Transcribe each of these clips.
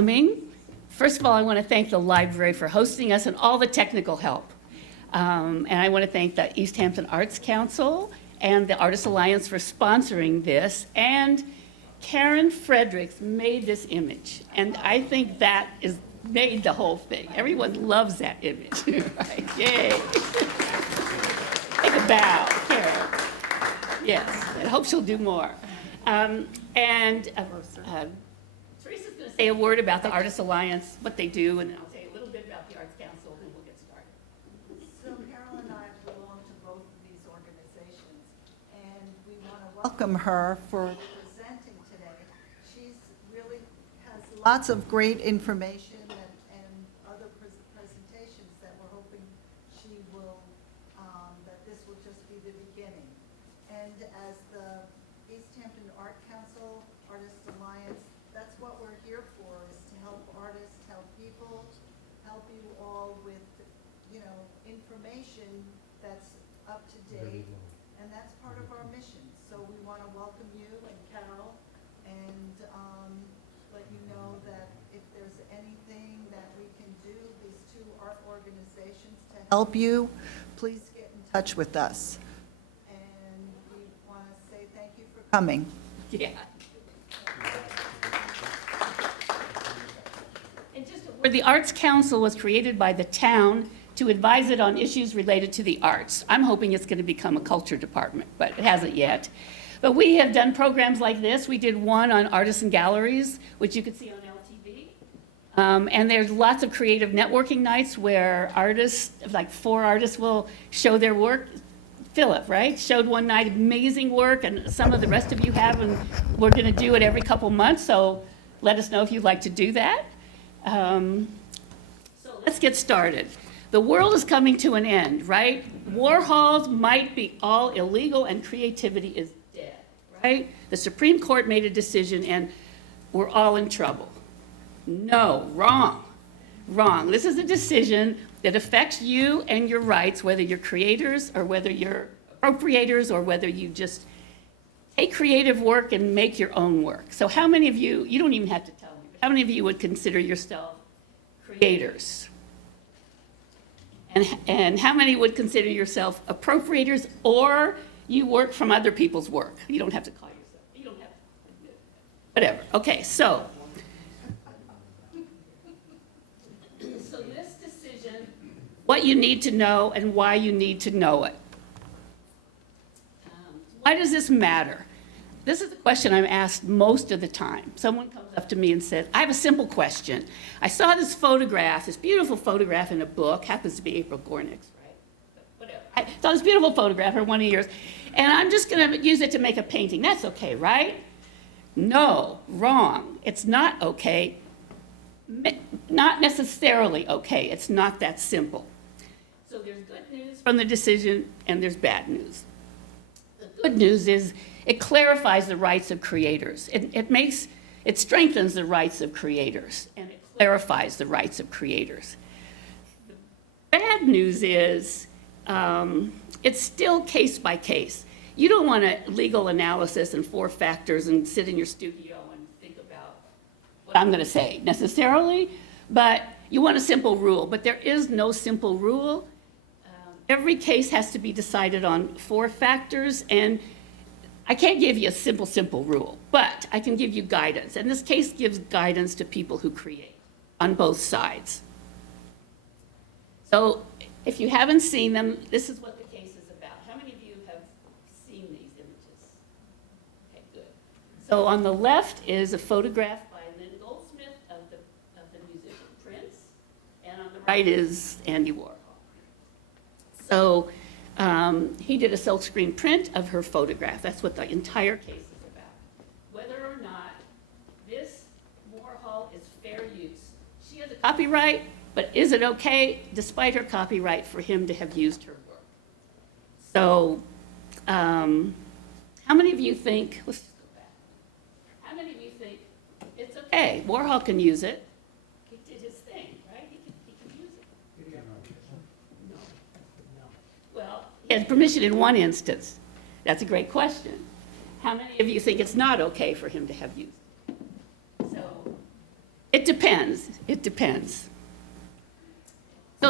coming. First of all, I want to thank the library for hosting us and all the technical help. And I want to thank the East Hampton Arts Council and the Artists Alliance for sponsoring this. And Karen Fredericks made this image. And I think that made the whole thing. Everyone loves that image, right? Yay. Take a bow, Karen. Yes, I hope she'll do more. Teresa's going to say a word about the Artists Alliance, what they do, and then I'll say a little bit about the Arts Council, and we'll get started. So Carol and I belong to both of these organizations, and we want to welcome her for presenting today. She's really has lots of great information and other presentations that we're hoping she will, that this will just be the beginning. And as the East Hampton Art Council, Artists Alliance, that's what we're here for, is to help artists, help people, help you all with, information that's up to date, and that's part of our mission. So we want to welcome you and Carol, and let you know that if there's anything that we can do, these two art organizations, to help you, please get in touch with us. And we want to say thank you for coming. Yeah. And just a word, the Arts Council was created by the town to advise it on issues related to the arts. I'm hoping it's going to become a culture department, but it hasn't yet. But we have done programs like this. We did one on artists and galleries, which you can see on LTV. And there's lots of creative networking nights where artists, like 4 artists, will show their work. Philip, right, showed one night amazing work, and some of the rest of you have, and we're going to do it every couple months, so let us know if you'd like to do that. So let's get started. The world is coming to an end, right? Warhols might be all illegal and creativity is dead, right? The Supreme Court made a decision and we're all in trouble. No, wrong, wrong. This is a decision that affects you and your rights, whether you're creators or whether you're appropriators or whether you just take creative work and make your own work. So how many of you, you don't even have to tell me, but how many of you would consider yourself creators? And how many would consider yourself appropriators, or you work from other people's work? You don't have to call yourself, you don't have to admit it. Whatever, okay, so this decision, what you need to know and why you need to know it. Why does this matter? This is a question I'm asked most of the time. Someone comes up to me and says, I have a simple question. I saw this photograph, this beautiful photograph in a book, happens to be April Gornick's, right? But whatever. I saw this beautiful photograph in one of yours, and I'm just going to use it to make a painting. That's okay, right? No, wrong. It's not okay. Not necessarily okay. It's not that simple. So there's good news from the decision, and there's bad news. The good news is it clarifies the rights of creators. It strengthens the rights of creators, and it clarifies the rights of creators. The bad news is it's still case by case. You don't want a legal analysis and 4 factors and sit in your studio and think about what I'm going to say necessarily, but you want a simple rule. But there is no simple rule. Every case has to be decided on 4 factors, and I can't give you a simple rule, but I can give you guidance. And this case gives guidance to people who create on both sides. So if you haven't seen them, this is what the case is about. How many of you have seen these images? Okay, good. So on the left is a photograph by Lynn Goldsmith of the musician Prince, and on the right is Andy Warhol. So he did a silkscreen print of her photograph. That's what the entire case is about. Whether or not this Warhol is fair use. She has a copyright, but is it okay, despite her copyright, for him to have used her work? So how many of you think, let's just go back. How many of you think it's okay, Warhol can use it? He did his thing, right? He can use it. Well, he has permission in one instance. That's a great question. How many of you think it's not okay for him to have used it? So it depends. It depends. So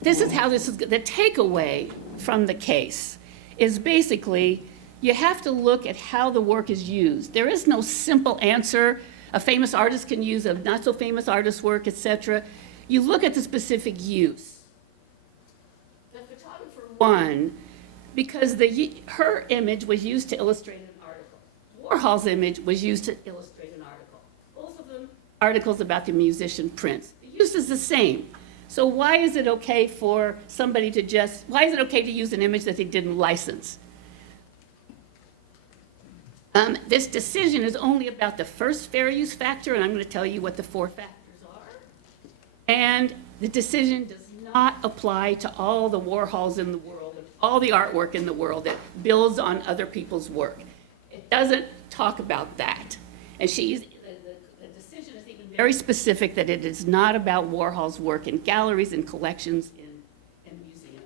this is how this is, the takeaway from the case is basically you have to look at how the work is used. There is no simple answer. A famous artist can use a not so famous artist's work, etc. You look at the specific use. The photographer won because her image was used to illustrate an article. Warhol's image was used to illustrate an article. Both of them articles about the musician Prince. The use is the same. So why is it okay for somebody to why is it okay to use an image that they didn't license? This decision is only about the first fair use factor, and I'm going to tell you what the 4 factors are. And the decision does not apply to all the Warhols in the world, all the artwork in the world that builds on other people's work. It doesn't talk about that. And the decision is even very specific that it is not about Warhol's work in galleries and collections in museums.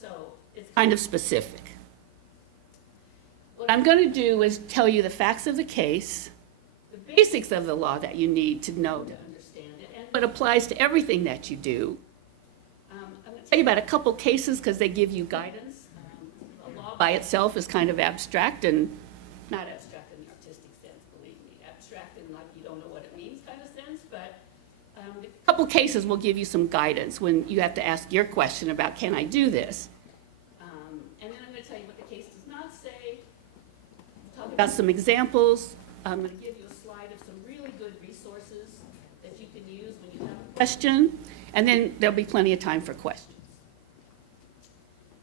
So it's kind of specific. What I'm going to do is tell you the facts of the case, the basics of the law that you need to know to understand it, and what applies to everything that you do. I'm going to tell you about a couple cases because they give you guidance. The law by itself is kind of abstract, and not abstract in the artistic sense, believe me, abstract in like you don't know what it means kind of sense, but a couple cases will give you some guidance when you have to ask your question about, can I do this? And then I'm going to tell you what the case does not say. Talk about some examples. I'm going to give you a slide of some really good resources that you can use when you have a question, and then there'll be plenty of time for questions.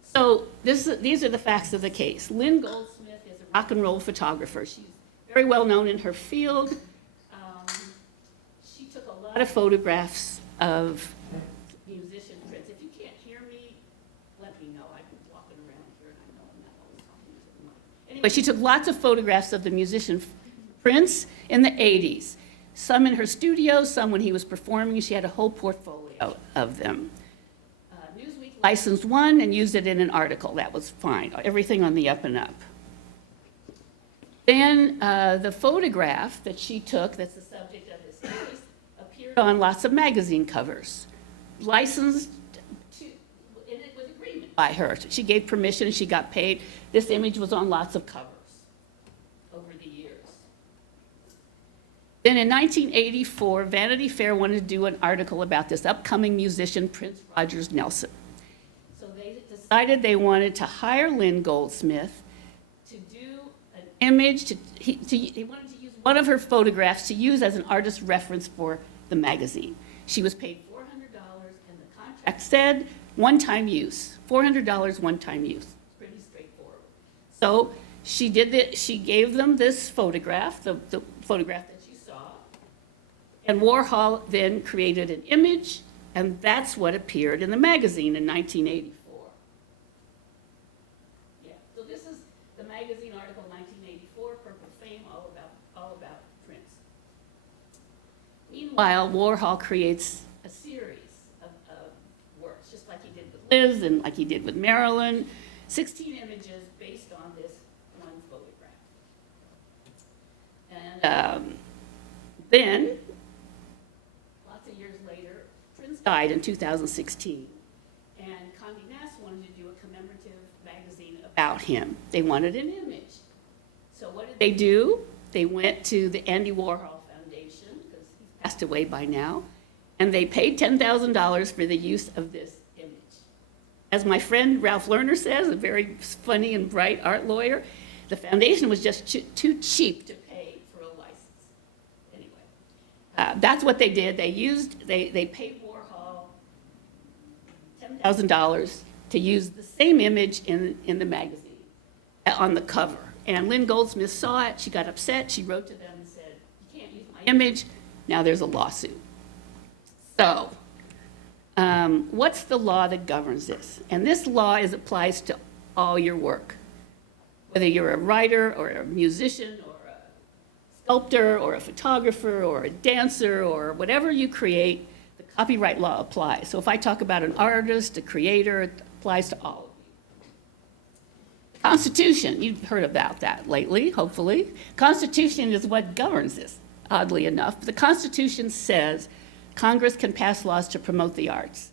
So these are the facts of the case. Lynn Goldsmith is a rock and roll photographer. She's very well known in her field. She took a lot of photographs of musician Prince. If you can't hear me, let me know. I've been walking around here and I know I'm not always talking to the mic. Anyway, she took lots of photographs of the musician Prince in the 80s. Some in her studio, some when he was performing. She had a whole portfolio of them. Newsweek licensed one and used it in an article. That was fine. Everything on the up and up. Then the photograph that she took, that's the subject of this case, appeared on lots of magazine covers. Licensed and it was agreement by her. She gave permission, she got paid. This image was on lots of covers over the years. Then in 1984, Vanity Fair wanted to do an article about this upcoming musician, Prince Rogers Nelson. So they decided they wanted to hire Lynn Goldsmith to do an image, he wanted to use one of her photographs to use as an artist reference for the magazine. She was paid $400 and the contract said one-time use, $400 one-time use. Pretty straightforward. So she gave them this photograph, the photograph that you saw, and Warhol then created an image, and that's what appeared in the magazine in 1984. Yeah, so this is the magazine article 1984, Purple Fame, all about Prince. Meanwhile, Warhol creates a series of works, just like he did with Liz and like he did with Marilyn, 16 images based on this one photograph. And then, lots of years later, Prince died in 2016, and Condé Nast wanted to do a commemorative magazine about him. They wanted an image. So what did they do? They went to the Andy Warhol Foundation, because he's passed away by now, and they paid $10,000 for the use of this image. As my friend Ralph Lerner says, a very funny and bright art lawyer, the foundation was just too cheap to pay for a license. Anyway, that's what they did. They paid Warhol $10,000 to use the same image in the magazine, on the cover. And Lynn Goldsmith saw it, she got upset, she wrote to them and said, you can't use my image, now there's a lawsuit. So, what's the law that governs this? And this law applies to all your work. Whether you're a writer or a musician or a sculptor or a photographer or a dancer or whatever you create, the copyright law applies. So if I talk about an artist, a creator, it applies to all of you. Constitution, you've heard about that lately, hopefully. Constitution is what governs this. oddly enough. The Constitution says Congress can pass laws to promote the arts.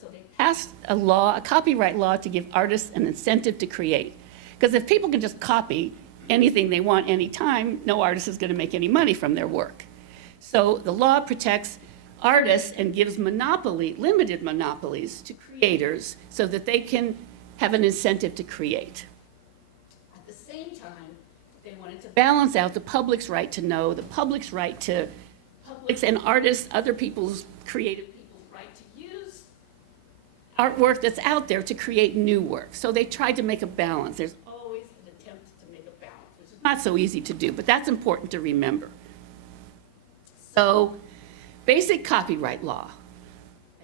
So they passed a law, a copyright law, to give artists an incentive to create. Because if people can just copy anything they want anytime, no artist is going to make any money from their work. So the law protects artists and gives limited monopolies to creators so that they can have an incentive to create. At the same time, they wanted to balance out the public's right to know, the public's right to, publics and artists, other people's, creative people's right to use artwork that's out there to create new work. So they tried to make a balance. There's always an attempt to make a balance, which is not so easy to do, but that's important to remember. So, basic copyright law.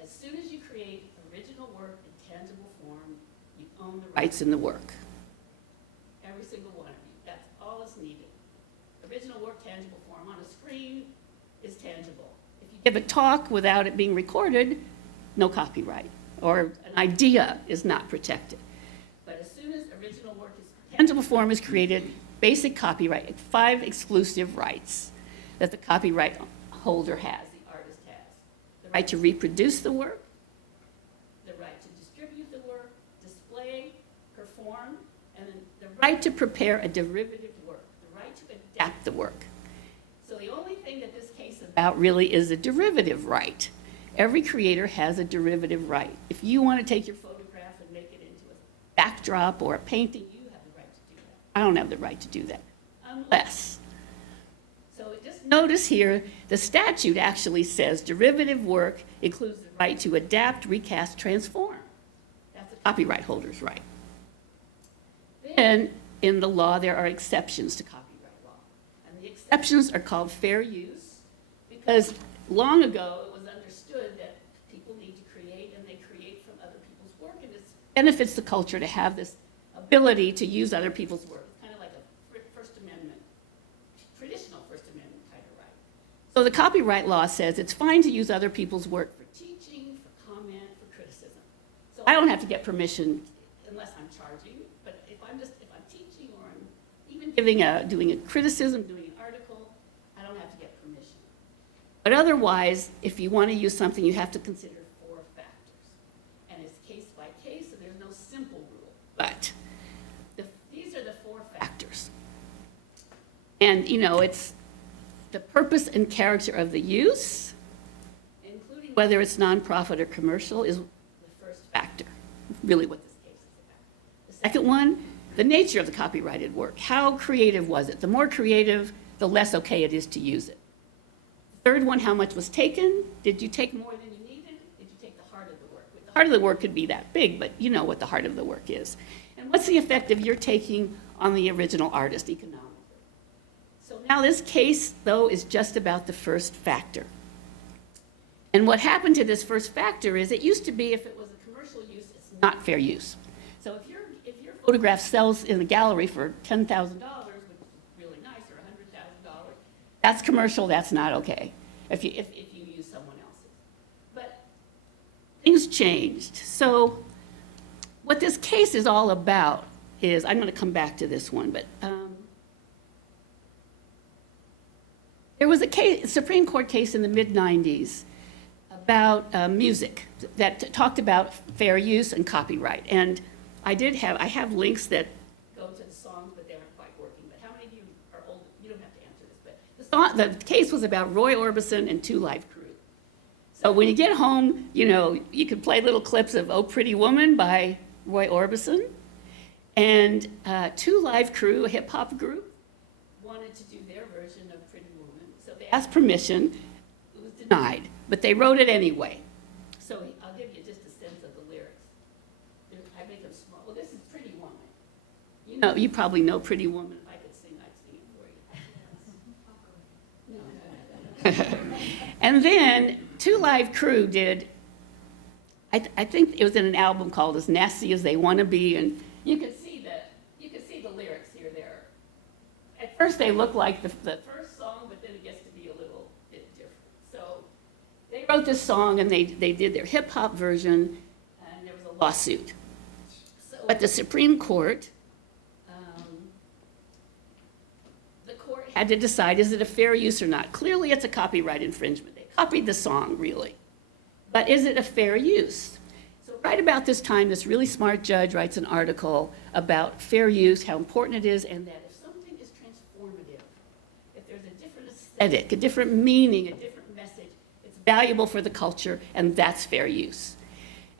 As soon as you create original work in tangible form, you own the rights in the work. Every single one of you. That's all that's needed. Original work, tangible form. On a screen is tangible. If you give a talk without it being recorded, no copyright. Or an idea is not protected. But as soon as original work is tangible form is created, basic copyright, 5 exclusive rights that the copyright holder has, the artist has. The right to reproduce the work, the right to distribute the work, display, perform, and then the right to prepare a derivative work, the right to adapt the work. So the only thing that this case is about really is a derivative right. Every creator has a derivative right. If you want to take your photograph and make it into a backdrop or a painting, you have the right to do that. I don't have the right to do that, unless. So just notice here, the statute actually says derivative work includes the right to adapt, recast, transform. That's a copyright holder's right. Then, in the law, there are exceptions to copyright law. And the exceptions are called fair use, because long ago it was understood that people need to create, and they create from other people's work, and it benefits the culture to have this ability to use other people's work. It's kind of like a First Amendment, traditional First Amendment kind of right. So the copyright law says it's fine to use other people's work for teaching, for comment, for criticism. So I don't have to get permission unless I'm charging, but if I'm teaching or I'm even doing a criticism, doing an article, I don't have to get permission. But otherwise, if you want to use something, you have to consider 4 factors. And it's case by case, so there's no simple rule. But these are the 4 factors. And, it's the purpose and character of the use, including whether it's nonprofit or commercial, is the first factor, really what this case is about. The second one, the nature of the copyrighted work. How creative was it? The more creative, the less okay it is to use it. The third one, how much was taken? Did you take more than you needed? Did you take the heart of the work? The heart of the work could be that big, but you know what the heart of the work is. And what's the effect of your taking on the original artist economically? So now this case, though, is just about the first factor. And what happened to this first factor is it used to be if it was a commercial use, it's not fair use. So if your photograph sells in the gallery for $10,000, which is really nice, or $100,000, that's commercial, that's not okay if you use someone else's. But things changed. So what this case is all about is, I'm going to come back to this one, but there was a Supreme Court case in the mid-90s about music that talked about fair use and copyright. And I have links that go to the songs, but they aren't quite working. But how many of you are old? You don't have to answer this, but the case was about Roy Orbison and Two Live Crew. So when you get home, you can play little clips of "Oh Pretty Woman" by Roy Orbison. And Two Live Crew, a hip-hop group, wanted to do their version of Pretty Woman. So they asked permission. It was denied, but they wrote it anyway. So I'll give you just a sense of the lyrics. I make them small. Well, this is Pretty Woman. You probably know Pretty Woman. If I could sing, I'd sing it for you. And then Two Live Crew did, I think it was in an album called As Nasty as They Want to Be, and you can see the lyrics here. At first they look like the first song, but then it gets to be a little bit different. So they wrote this song and they did their hip hop version, and there was a lawsuit. So at the Supreme Court, the court had to decide, is it a fair use or not? Clearly, it's a copyright infringement. They copied the song, really. But is it a fair use? So right about this time, this really smart judge writes an article about fair use, how important it is, and that if something is transformative, if there's a different aesthetic, a different meaning, a different message, it's valuable for the culture, and that's fair use.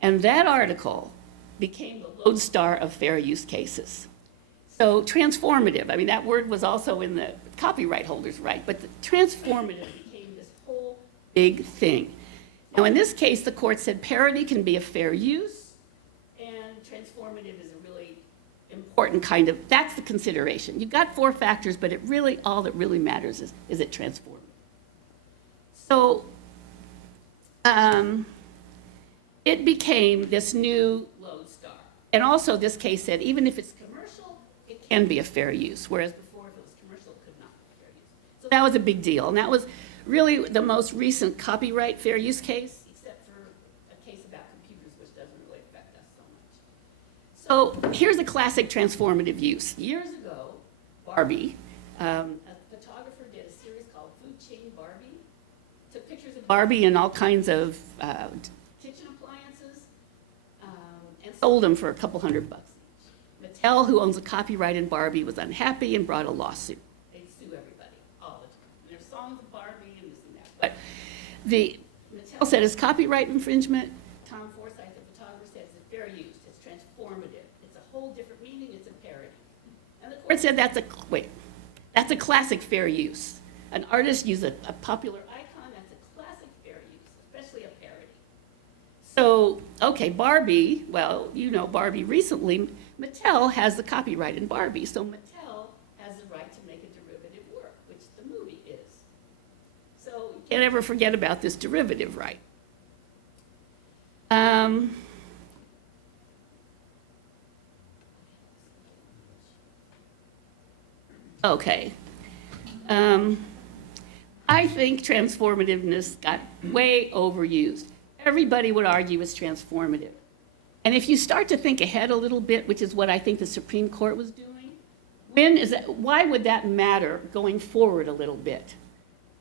And that article became the lodestar of fair use cases. So transformative, I mean, that word was also in the copyright holders' right, but the transformative became this whole big thing. Now, in this case, the court said parody can be a fair use, and transformative is a really important kind of, that's the consideration. You've got 4 factors, but all that really matters is it transformative? So it became this new lodestar. And also, this case said, even if it's commercial, it can be a fair use, whereas before, if it was commercial, it could not be fair use. So that was a big deal, and that was really the most recent copyright fair use case, except for a case about computers, which doesn't really affect us so much. So here's a classic transformative use. Years ago, Barbie, a photographer did a series called Food Chain Barbie, took pictures of Barbie and all kinds of kitchen appliances, and sold them for a couple $100 each. Mattel, who owns a copyright in Barbie, was unhappy and brought a lawsuit. They'd sue everybody all the time. And there's songs of Barbie and this and that. But Mattel said it's copyright infringement. Tom Forsythe, the photographer, says it's fair use. It's transformative. It's a whole different meaning. It's a parody. And the court said that's a classic fair use. An artist used a popular icon. That's a classic fair use, especially a parody. So, okay, Barbie, well, you know Barbie recently, Mattel has the copyright in Barbie, so Mattel has the right to make a derivative work, which the movie is. So you can't ever forget about this derivative right. Okay. I think transformativeness got way overused. Everybody would argue it's transformative. And if you start to think ahead a little bit, which is what I think the Supreme Court was doing, why would that matter going forward a little bit?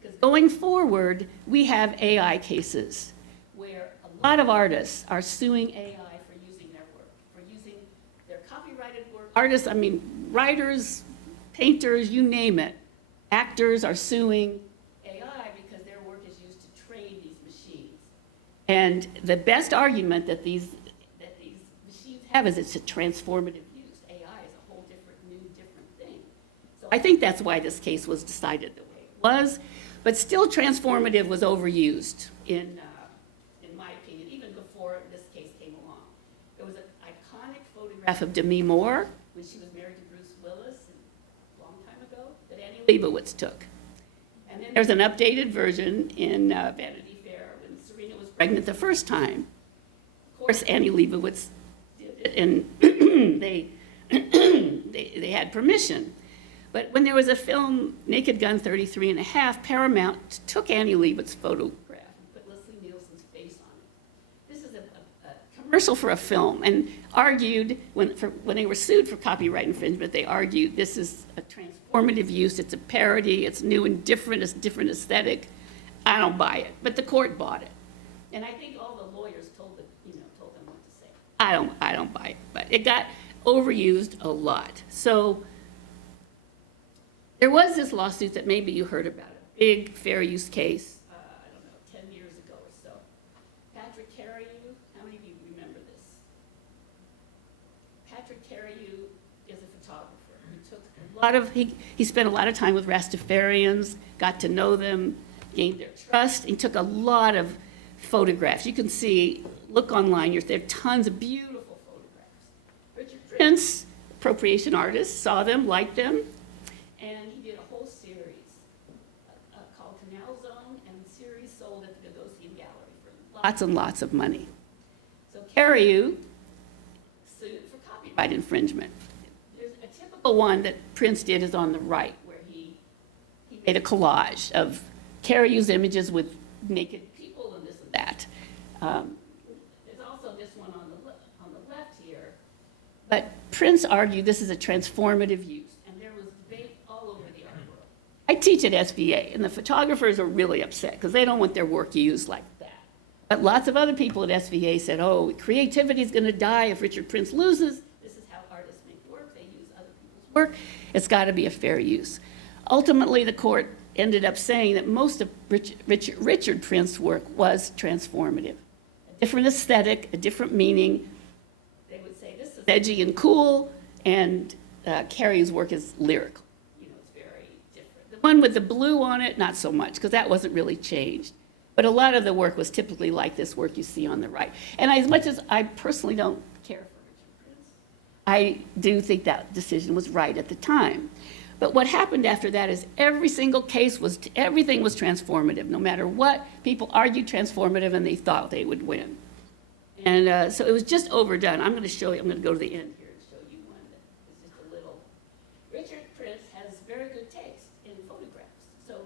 Because going forward, we have AI cases where a lot of artists are suing AI for using their work, for using their copyrighted work. Artists, I mean, writers, painters, you name it, actors are suing AI because their work is used to train these machines. And the best argument that these machines have is it's a transformative use. AI is a whole different thing. So I think that's why this case was decided the way it was. But still, transformative was overused in my opinion, even before this case came along. There was an iconic photograph of Demi Moore when she was married to Bruce Willis a long time ago that Annie Leibovitz took. And then there's an updated version in Vanity Fair when Serena was pregnant the first time. Of course, Annie Leibovitz did it, and they had permission. But when there was a film, Naked Gun 33 and a Half, Paramount took Annie Leibovitz's photograph and put Leslie Nielsen's face on it. This is a commercial for a film, and argued, when they were sued for copyright infringement, they argued this is a transformative use, it's a parody, it's new and different, it's different aesthetic. I don't buy it, but the court bought it. And I think all the lawyers told them what to say. I don't buy it, but it got overused a lot. So there was this lawsuit that maybe you heard about, a big fair use case, 10 years ago or so. Patrick Carreyrou, how many of you remember this? Patrick Carreyrou is a photographer. He spent a lot of time with Rastafarians, got to know them, gained their trust. He took a lot of photographs. You can see, look online, there are tons of beautiful photographs. Richard Prince, appropriation artist, saw them, liked them, and he did a whole series called Canal Zone, and the series sold at the Gagosian Gallery for lots and lots of money. So Carreyrou sued for copyright infringement. There's a typical one that Prince did is on the right, where he made a collage of Carreyrou's images with naked people and this and that. There's also this one on the left here. But Prince argued this is a transformative use, and there was debate all over the art world. I teach at SVA, and the photographers are really upset because they don't want their work used like that. But lots of other people at SVA said, oh, creativity is going to die if Richard Prince loses. This is how artists make work. They use other people's work. It's got to be a fair use. Ultimately, the court ended up saying that most of Richard Prince's work was transformative. A different aesthetic, a different meaning. They would say this is edgy and cool, and Carrie's work is lyrical. It's very different. The one with the blue on it, not so much, because that wasn't really changed. But a lot of the work was typically like this work you see on the right. And as much as I personally don't care for Richard Prince, I do think that decision was right at the time. But what happened after that is every single case everything was transformative. No matter what, people argued transformative and they thought they would win. And so it was just overdone. I'm going to show you, I'm going to go to the end here and show you one that is just a little. Richard Prince has very good taste in photographs. So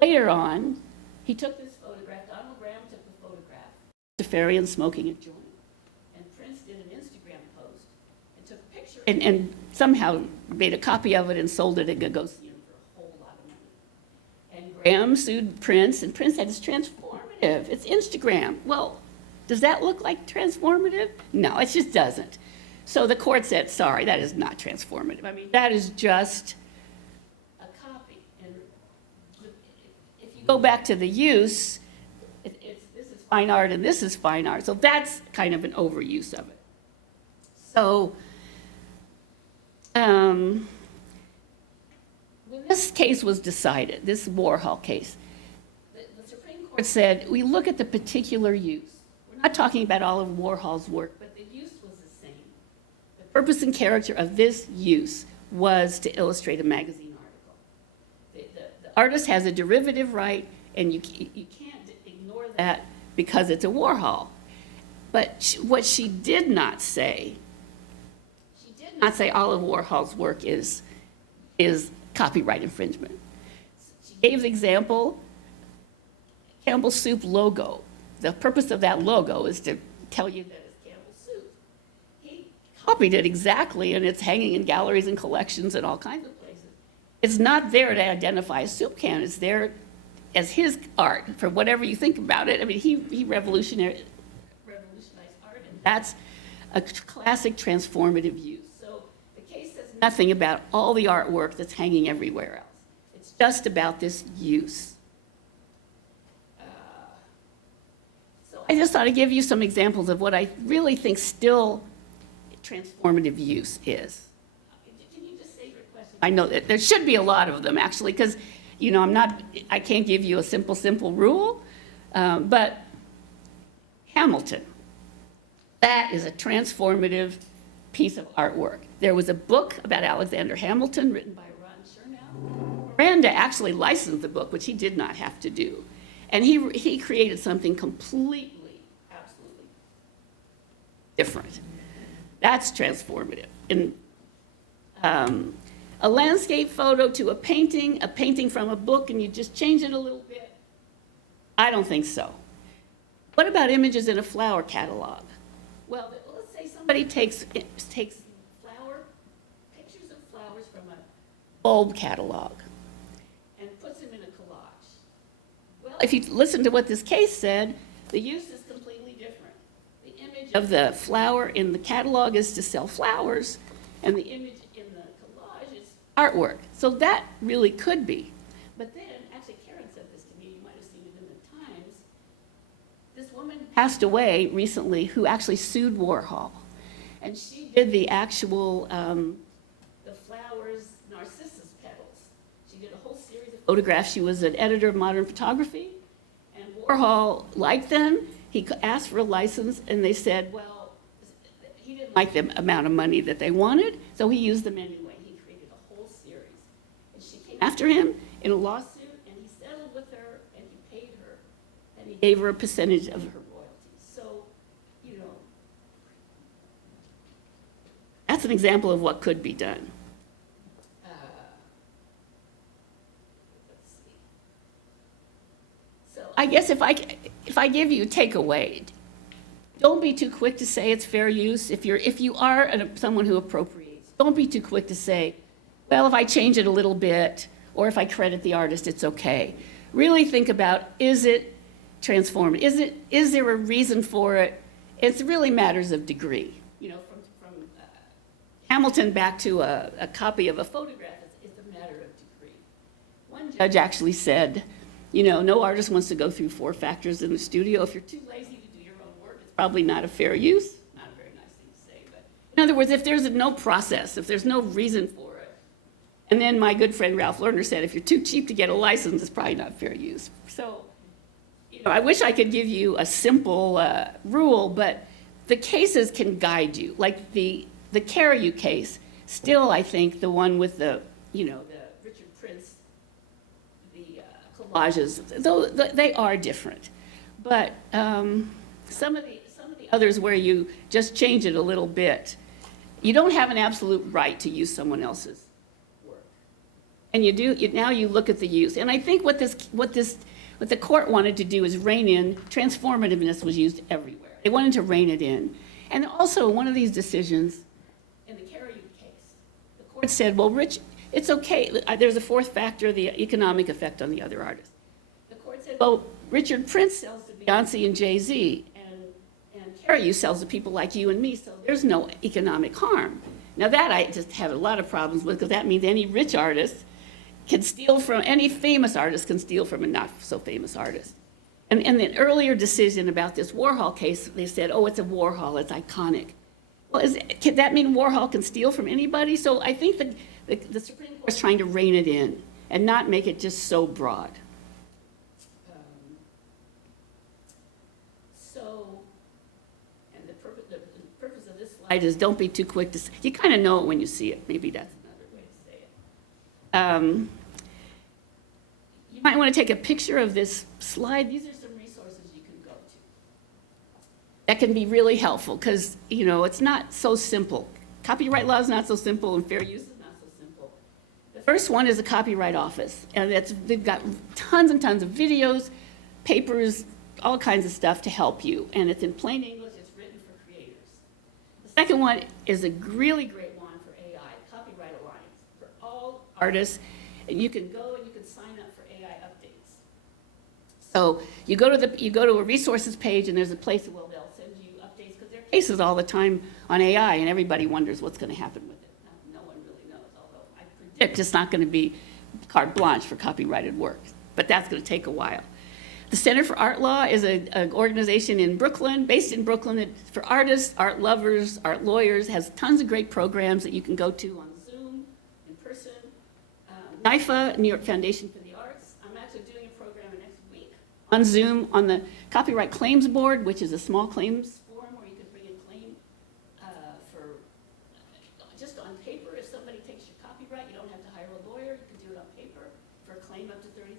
later on, he took this photograph, Donald Graham took the photograph, Jafarian smoking a joint. And Prince did an Instagram post and took a picture and somehow made a copy of it and sold it at Gagosian for a whole lot of money. And Graham sued Prince, and Prince said, it's transformative, it's Instagram. Well, does that look like transformative? No, it just doesn't. So the court said, sorry, that is not transformative. I mean, that is just a copy. And if you go back to the use, this is fine art and this is fine art. So that's kind of an overuse of it. So when this case was decided, this Warhol case, the Supreme Court said, we look at the particular use. We're not talking about all of Warhol's work, but the use was the same. The purpose and character of this use was to illustrate a magazine article. The artist has a derivative right, and you can't ignore that because it's a Warhol. But what she did not say all of Warhol's work is copyright infringement. She gave the example, Campbell's Soup logo. The purpose of that logo is to tell you that it's Campbell's Soup. He copied it exactly, and it's hanging in galleries and collections and all kinds of places. It's not there to identify a soup can. It's there as his art, for whatever you think about it. I mean, he revolutionized art, and that's a classic transformative use. Nothing about all the artwork that's hanging everywhere else. It's just about this use. So I just thought I'd give you some examples of what I really think still transformative use is. Can you just say your question? I know that there should be a lot of them, actually, because I can't give you a simple rule, but Hamilton, that is a transformative piece of artwork. There was a book about Alexander Hamilton written by Ron Chernow. Miranda actually licensed the book, which he did not have to do. And he created something completely, absolutely different. That's transformative. And a landscape photo to a painting from a book, and you just change it a little bit? I don't think so. What about images in a flower catalog? Well, let's say somebody takes pictures of flowers from a bulb catalog and puts them in a collage. Well, if you listen to what this case said, the use is completely different. The image of the flower in the catalog is to sell flowers, and the image in the collage is artwork. So that really could be. But then, actually, Karen said this to me, you might have seen it in the Times. This woman passed away recently who actually sued Warhol. And she did the actual, the flowers, narcissus petals. She did a whole series of photographs. She was an editor of modern photography, and Warhol liked them. He asked for a license, and they said, well, he didn't like the amount of money that they wanted, so he used them anyway. He created a whole series. And she came after him in a lawsuit, and he settled with her, and he paid her, and he gave her a percentage of her royalties. So, that's an example of what could be done. Let's see. So I guess if I give you a takeaway, don't be too quick to say it's fair use. If you are someone who appropriates, don't be too quick to say, well, if I change it a little bit, or if I credit the artist, it's okay. Really think about, is it transformative? Is there a reason for it? It really matters of degree. You know, from Hamilton back to a copy of a photograph, it's a matter of degree. One judge actually said, you know, no artist wants to go through 4 factors in the studio. If you're too lazy to do your own work, it's probably not a fair use. Not a very nice thing to say, but in other words, if there's no process, if there's no reason for it, and then my good friend Ralph Lerner said, if you're too cheap to get a license, it's probably not fair use. So, you know, I wish I could give you a simple rule, but the cases can guide you. Like the Carayu case, still, I think, the one with the, you know, the Richard Prince, the collages, though they are different. But some of the others where you just change it a little bit, you don't have an absolute right to use someone else's work. And now you look at the use. And I think what the court wanted to do is rein in, transformativeness was used everywhere. They wanted to rein it in. And also, one of these decisions, in the Carayu case, the court said, well, Rich, it's okay. There's a 4th factor, the economic effect on the other artist. The court said, well, Richard Prince sells to Beyonce and Jay-Z, and Carayu sells to people like you and me, so there's no economic harm. Now that I just have a lot of problems with, because that means any rich artist can steal from, any famous artist can steal from a not so famous artist. And the earlier decision about this Warhol case, they said, oh, it's a Warhol, it's iconic. Well, can that mean Warhol can steal from anybody? So I think the Supreme Court is trying to rein it in and not make it just so broad. And the purpose of this slide is don't be too quick to, you kind of know it when you see it. Maybe that's another way to say it. You might want to take a picture of this slide. These are some resources you can go to. That can be really helpful because, you know, it's not so simple. Copyright law is not so simple and fair use is not so simple. The first one is the Copyright Office. And they've got tons and tons of videos, papers, all kinds of stuff to help you. And it's in plain English. It's written for creators. The second one is a really great one for AI, Copyright Alliance, for all artists. And you can go and you can sign up for AI updates. So you go to a resources page and there's a place where they'll send you updates because there are cases all the time on AI and everybody wonders what's going to happen with it. No one really knows, although I predict it's not going to be carte blanche for copyrighted work, but that's going to take a while. The Center for Art Law is an organization in Brooklyn, based in Brooklyn, for artists, art lovers, art lawyers, has tons of great programs that you can go to on Zoom, in person. NYFA, New York Foundation for the Arts, I'm actually doing a program next week on Zoom on the Copyright Claims Board, which is a small claims forum where you can bring a claim for just on paper. If somebody takes your copyright, you don't have to hire a lawyer. You can do it on paper for a claim up to $30,000.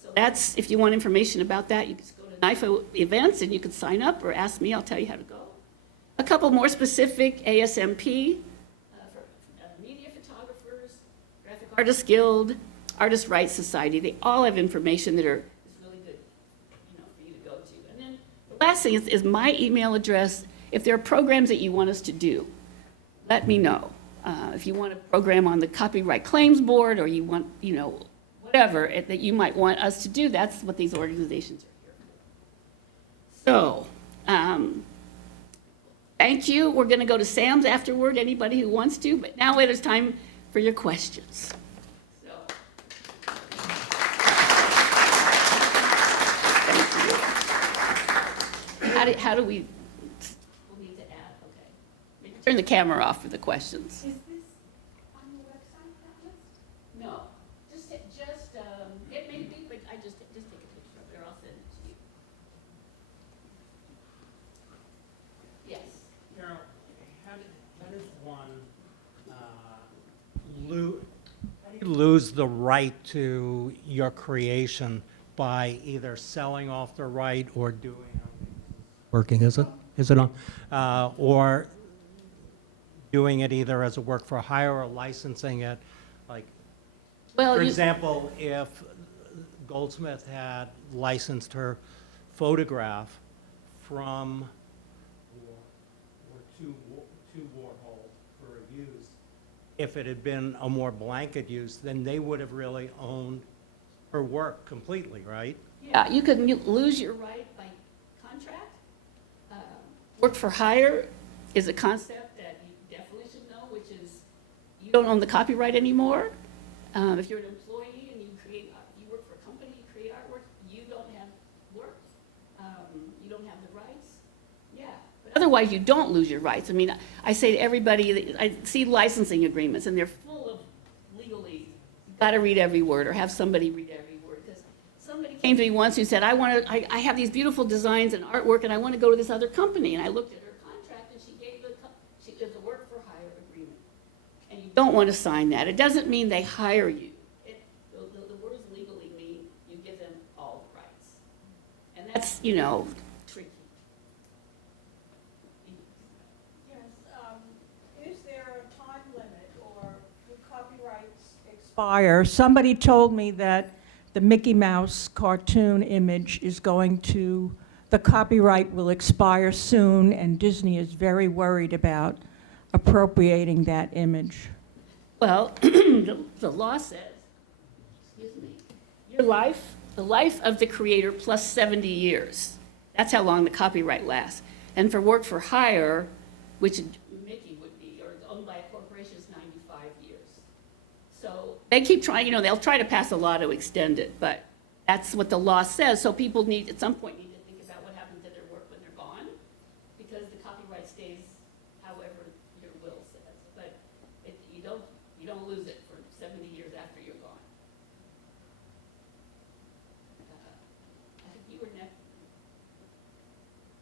So that's, if you want information about that, you can just go to NYFA events and you can sign up or ask me, I'll tell you how to go. A couple more specific, ASMP, media photographers, Graphic Artists Guild, Artist Rights Society. They all have information that is really good, you know, for you to go to. And then the last thing is my email address. If there are programs that you want us to do, let me know. If you want a program on the Copyright Claims Board or you want, you know, whatever that you might want us to do, that's what these organizations are here for. So, thank you. We're going to go to Sam's afterward, anybody who wants to, but now it is time for your questions. So, thank you. How do we, we'll need to add, okay. Maybe turn the camera off for the questions. Is this on the website, that list? No, it may be, but I just take a picture of it, or I'll send it to you. Yes. Carol, how does one lose the right to your creation by either selling off the right or doing working? Is it on or doing it either as a work for hire or licensing it, like? Well, for example, if Goldsmith had licensed her photograph from or to Warhol for use, if it had been a more blanket use, then they would have really owned her work completely, right? Yeah, you could lose your right by contract. Work for hire is a concept that you definitely should know, which is you don't own the copyright anymore. If you're an employee and you work for a company, you create artwork, you don't have work. You don't have the rights. Yeah, but otherwise you don't lose your rights. I mean, I say to everybody, I see licensing agreements and they're full of legalese. You've got to read every word or have somebody read every word. Because somebody came to me once who said, I have these beautiful designs and artwork and I want to go to this other company. And I looked at her contract and she gave the work for hire agreement. And you don't want to sign that. It doesn't mean they hire you. The words legally mean you give them all the rights. And that's, tricky. Yes, is there a time limit or do copyrights expire? Somebody told me that the Mickey Mouse cartoon image is the copyright will expire soon, and Disney is very worried about appropriating that image. Well, the law says, the life of the creator plus 70 years. That's how long the copyright lasts. And for work for hire, which Mickey would be, or owned by a corporation, is 95 years. So they keep trying, they'll try to pass a law to extend it, but that's what the law says. So people at some point need to think about what happens to their work when they're gone, because the copyright stays however your will says. But you don't lose it for 70 years after you're gone. I think you were next.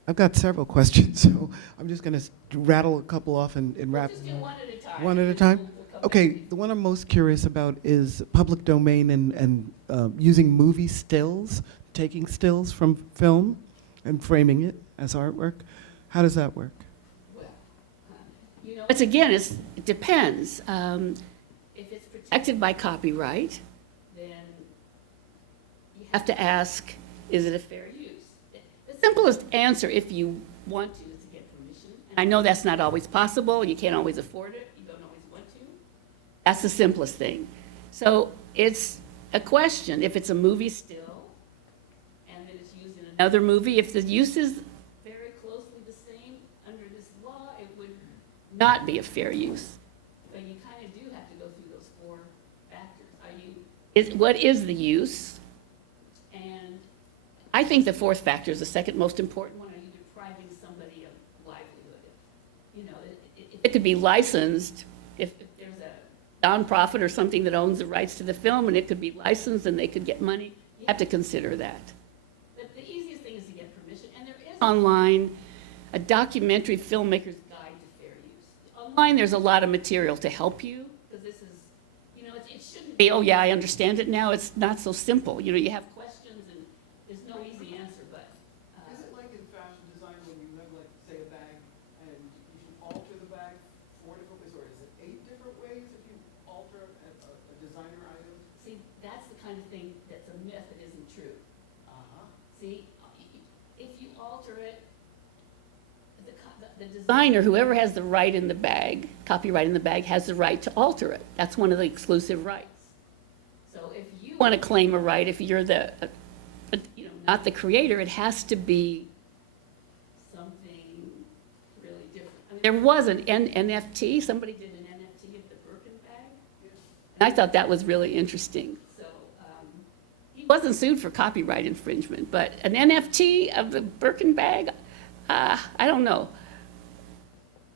I've got several questions, so I'm just going to rattle a couple off and wrap. Just do one at a time. One at a time? We'll come Okay, back. the one I'm most curious about is public domain and using movie stills, taking stills from film and framing it as artwork. How does that work? Well, it depends. If it's protected by copyright, then you have to ask, is it a fair use? The simplest answer, if you want to, is to get permission. And I know that's not always possible. You can't always afford it. You don't always want to. That's the simplest thing. So it's a question. If it's a movie still, and then it's used in another movie, if the use is very closely the same under this law, it would not be a fair use. But you kind of do have to go through those four factors. What is the use? And I think the fourth factor is the second most important one. Are you depriving somebody of livelihood? It could be licensed if there's a nonprofit or something that owns the rights to the film, and it could be licensed and they could get money. You have to consider that. But the easiest thing is to get permission. And there is online a documentary filmmaker's guide to fair use. Online, there's a lot of material to help you, because this is, it shouldn't be, oh yeah, I understand it now. It's not so simple. You have questions and there's no easy answer, but. Is it like in fashion design when you have, like, say, a bag and you can alter the bag 4 different ways, or is it 8 different ways if you alter a designer item? See, that's the kind of thing that's a myth that isn't true. See, if you alter it, the designer, whoever has the right in the bag, copyright in the bag, has the right to alter it. That's one of the exclusive rights. So if you want to claim a right, if you're not the creator, it has to be something really different. I mean, there was an NFT, somebody did an NFT of the Birkin bag, and I thought that was really interesting. So he wasn't sued for copyright infringement, but an NFT of the Birkin bag, I don't know.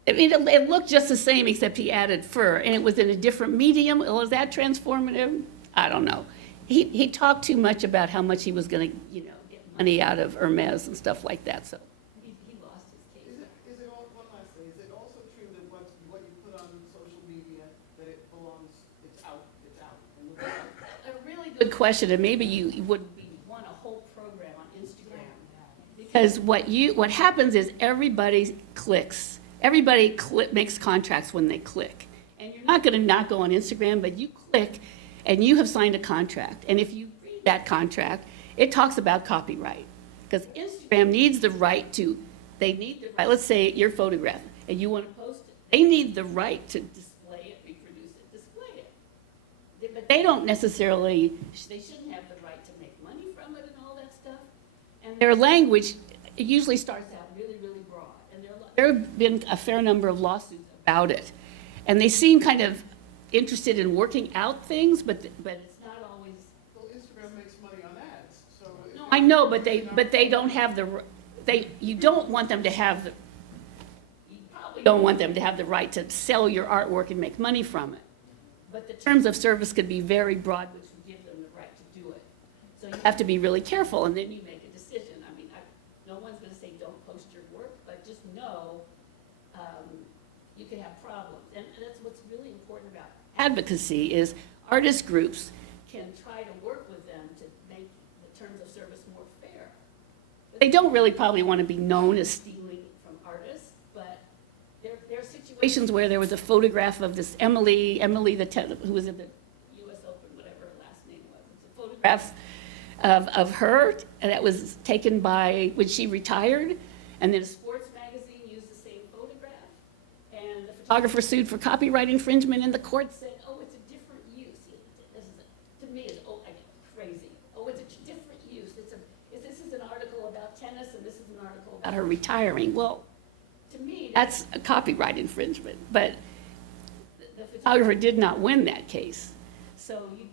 I mean, it looked just the same, except he added fur, and it was in a different medium. Well, is that transformative? I don't know. He talked too much about how much he was going to, get money out of Hermes and stuff like that, so he lost his case. Is it all, one last thing, is it also true that what you put on social media, that it belongs, it's out? And look at it? A really good question, and maybe you would want a whole program on Instagram. Because what happens is everybody clicks. Everybody makes contracts when they click. And you're not going to not go on Instagram, but you click and you have signed a contract. And if you read that contract, it talks about copyright. Because Instagram needs the right, let's say your photograph, and you want to post it. They need the right to display it, reproduce But they don't necessarily, they shouldn't have the right to make money from it and all that stuff. And their language, it usually starts out really, really broad. And there have been a fair number of lawsuits about it. And they seem kind of interested in working out things, but it's not always. Well, Instagram makes money on ads, so. No, I know, but they don't have you don't want them to have you probably don't want them to have the right to sell your artwork and make money from it. But the terms of service could be very broad, which would give them the right to do it. So you have to be really careful, and then you make a decision. I mean, no one's going to say don't post your work, but just know you could have problems. And that's what's really important about advocacy is artist groups can try to work with them to make the terms of service more fair. They don't really probably want to be known as stealing from artists, but there are situations where there was a photograph of this Emily who was in the US Open, whatever her last name was. It's a photograph of her that was taken by when she retired, and then a sports magazine used the same photograph, and the photographer sued for copyright infringement, and the court said, oh, it's a different use. This is, to me, is crazy. Oh, it's a different use. This is an article about tennis, and this is an article about her retiring. Well, to me, that's a copyright infringement, but the photographer did not win that case. So you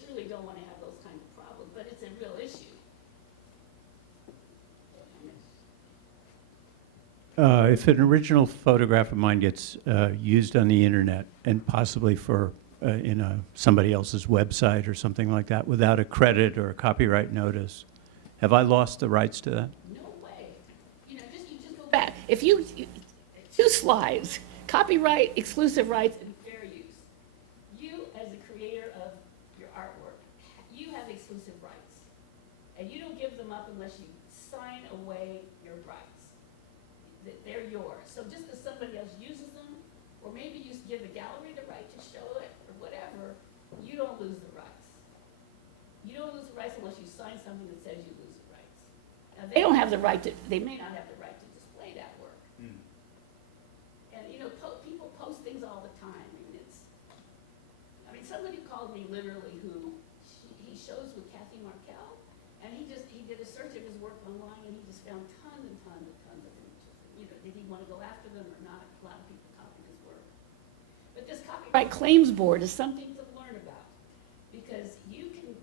surely don't want to have those kind of problems, but it's a real issue. If an original photograph of mine gets used on the internet and possibly for somebody else's website or something like that without a credit or a copyright notice, have I lost the rights to that? No way. You just go back. If you, 2 slides, copyright, exclusive rights, and fair use. You, as the creator of your artwork, you have exclusive rights. And you don't give them up unless you sign away your rights. They're yours. So just because somebody else uses them, or maybe you give the gallery the right to show it, or whatever, you don't lose the rights. You don't lose the rights unless you sign something that says you lose the rights. Now, they don't have the right to, they may not have the right to display that work. And, people post things all the time. Somebody called me literally he shows with Kathy Markel, and he did a search of his work online, and he just found tons and tons and tons of images. Did he want to go after them or not? A lot of people copy his work. But this copyright claims board is something to learn about, because you can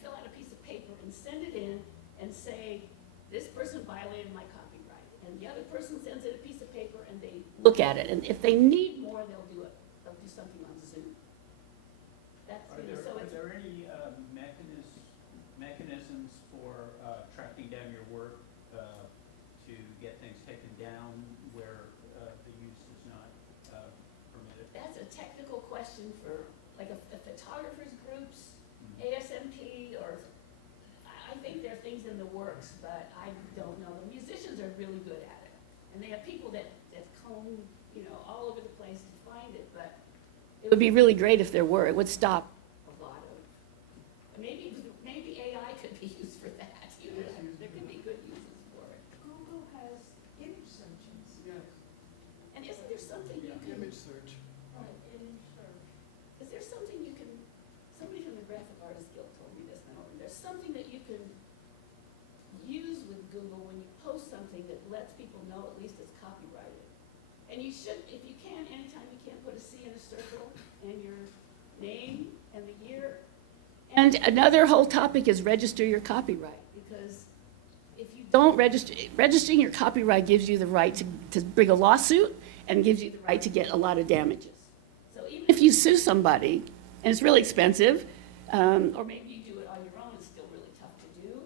fill out a piece of paper and send it in and say, this person violated my copyright. And the other person sends in a piece of paper and they look at it. And if they need more, they'll do it. They'll do something on Zoom. Are there any mechanisms for tracking down your work to get things taken down where the use is not permitted? That's a technical question for like a photographers groups, ASMP, or I think there are things in the works, but I don't know. The musicians are really good at it, and they have people that comb all over the place to find it. But it would be really great if there were. It would stop a lot of. Maybe AI could be used for that. There could be good uses for it. Google has image searches. Yes, And isn't there something you can? image search. Image search. Is there something you can? Somebody from the Graphic Artists Guild told me this. There's something that you can use with Google when you post something that lets people know at least it's copyrighted. And you should, if you can, anytime you can, put a C in a circle and your name and the year. And another whole topic is register your copyright, because if you don't registering your copyright gives you the right to bring a lawsuit and gives you the right to get a lot of damages. So even if you sue somebody, and it's really expensive, or maybe you do it on your own, it's still really tough to do.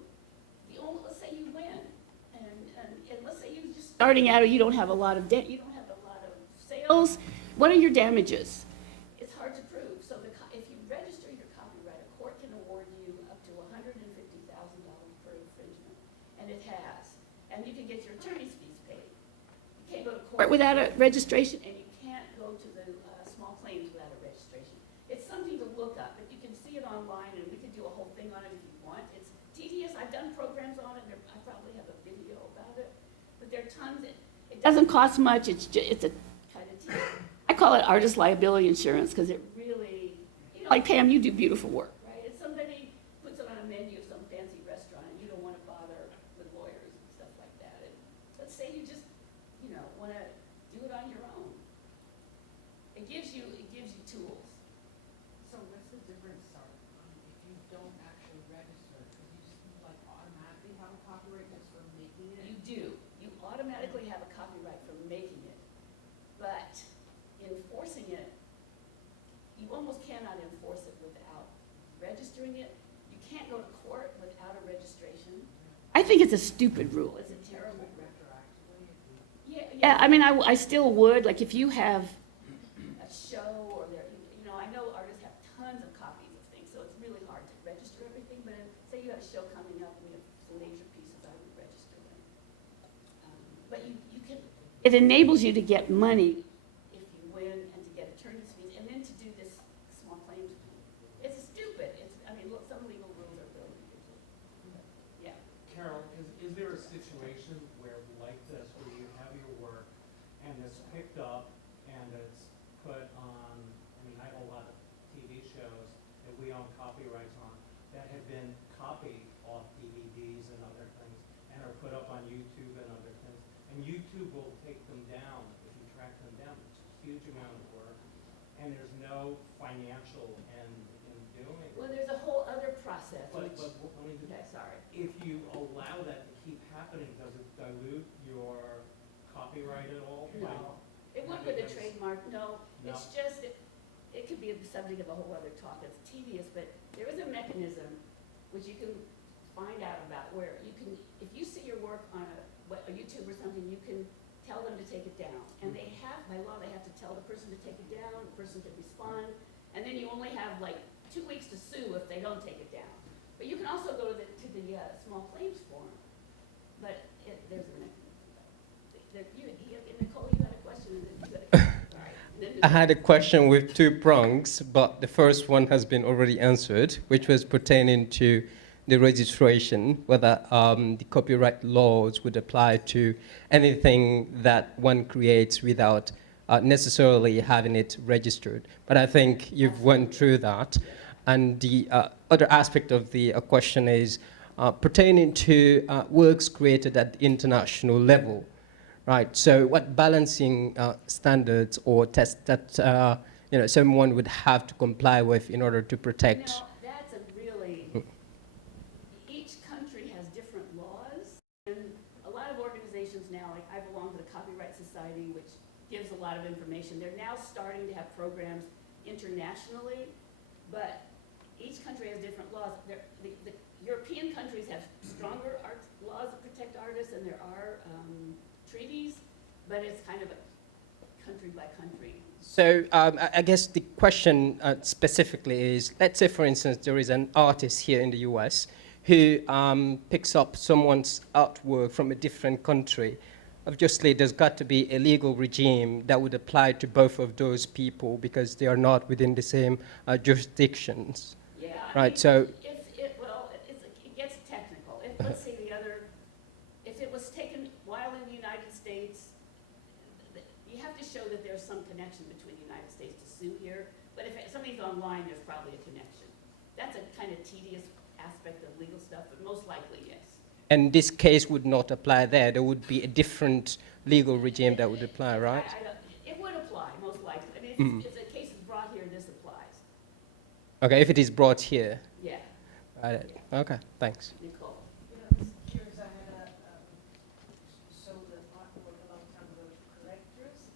Let's say you win, and let's say you're just starting out, or you don't have a lot of sales. What are your damages? It's hard to prove. So if you register your copyright, a court can award you up to $150,000 per infringement, and it has. And you can get your attorney's fees paid. You can't go to court without a registration, and you can't go to the small claims without a registration. It's something to look up, but you can see it online, and we could do a whole thing on it if you want. It's tedious. I've done programs on it. I probably have a video about it, but there are tons. It doesn't cost much. It's a kind of, I call it artist liability insurance, because it really Like Pam, you do beautiful work, right? If somebody puts it on a menu of some fancy restaurant and you don't want to bother with lawyers and stuff like that, and let's say you just, want to do it on your own. It gives you tools. So what's the difference, sorry, if you don't actually register, because you just like automatically have a copyright just for making it? You do. You automatically have a copyright for making it, but enforcing it, you almost cannot enforce it without registering it. You can't go to court without a registration. I think it's a stupid rule. It's a terrible rule. Retroactively, if you Yeah, I mean, I still would, like, if you have a show or there, I know artists have tons of copies of things, so it's really hard to register everything, but say you have a show coming up and you have some major pieces, I would register them. But you can, it enables you to get money if you win and to get attorney's fees, and then to do this small claims thing. It's stupid. Look, some legal rules are really ridiculous. Yeah. Carol, is there a situation where, like this, where you have your work and it's picked up and it's put on, I have a lot of TV shows that we own copyrights on that have been copied off DVDs and other things and are put up on YouTube and other things. And YouTube will take them down if you track them down. It's a huge amount of work and there's no financial end in doing it. Well, there's a whole other process, But which, let me just okay, sorry. if you allow that to keep happening, does it dilute your copyright at all? No. It would with a trademark, no. It's just, it could be the subject of a whole other talk. It's tedious, but there is a mechanism which you can find out about where you can, if you see your work on a YouTube or something, you can tell them to take it down. And they have, by law, they have to tell the person to take it down, the person can respond, and then you only have like 2 weeks to sue if they don't take it down. But you can also go to the small claims forum, but there's a mechanism. Nicole, you had a question, and then you got a, sorry. Then I had a question with two prongs, but the first one has been already answered, which was pertaining to the registration, whether the copyright laws would apply to anything that one creates without necessarily having it registered. But I think you've went through that. And the other aspect of the question is pertaining to works created at the international level. Right, so what balancing standards or tests that someone would have to comply with in order to protect? That's a really, each country has different laws, and a lot of organizations now, like I belong to the Copyright Society, which gives a lot of information. They're now starting to have programs internationally, but each country has different laws. The European countries have stronger laws that protect artists, and there are treaties, but it's kind of a country by country. So I guess the question specifically is, let's say for instance there is an artist here in the US who picks up someone's artwork from a different country. Obviously there's got to be a legal regime that would apply to both of those people because they are not within the same jurisdictions. Yeah, Right, so it gets technical. Let's say if it was taken while in the United States, you have to show that there's some connection between the United States to sue here. But if something's online, there's probably a connection. That's a kind of tedious aspect of legal stuff, but most likely, yes. and this case would not apply there. There would be a different legal regime that would apply, right? It would apply, most likely. I mean, if the case is brought here, this applies. Okay, if it is brought here. Yeah, Right. Okay, thanks. Nicole. I was curious, I had sold an artwork a long time ago to collectors,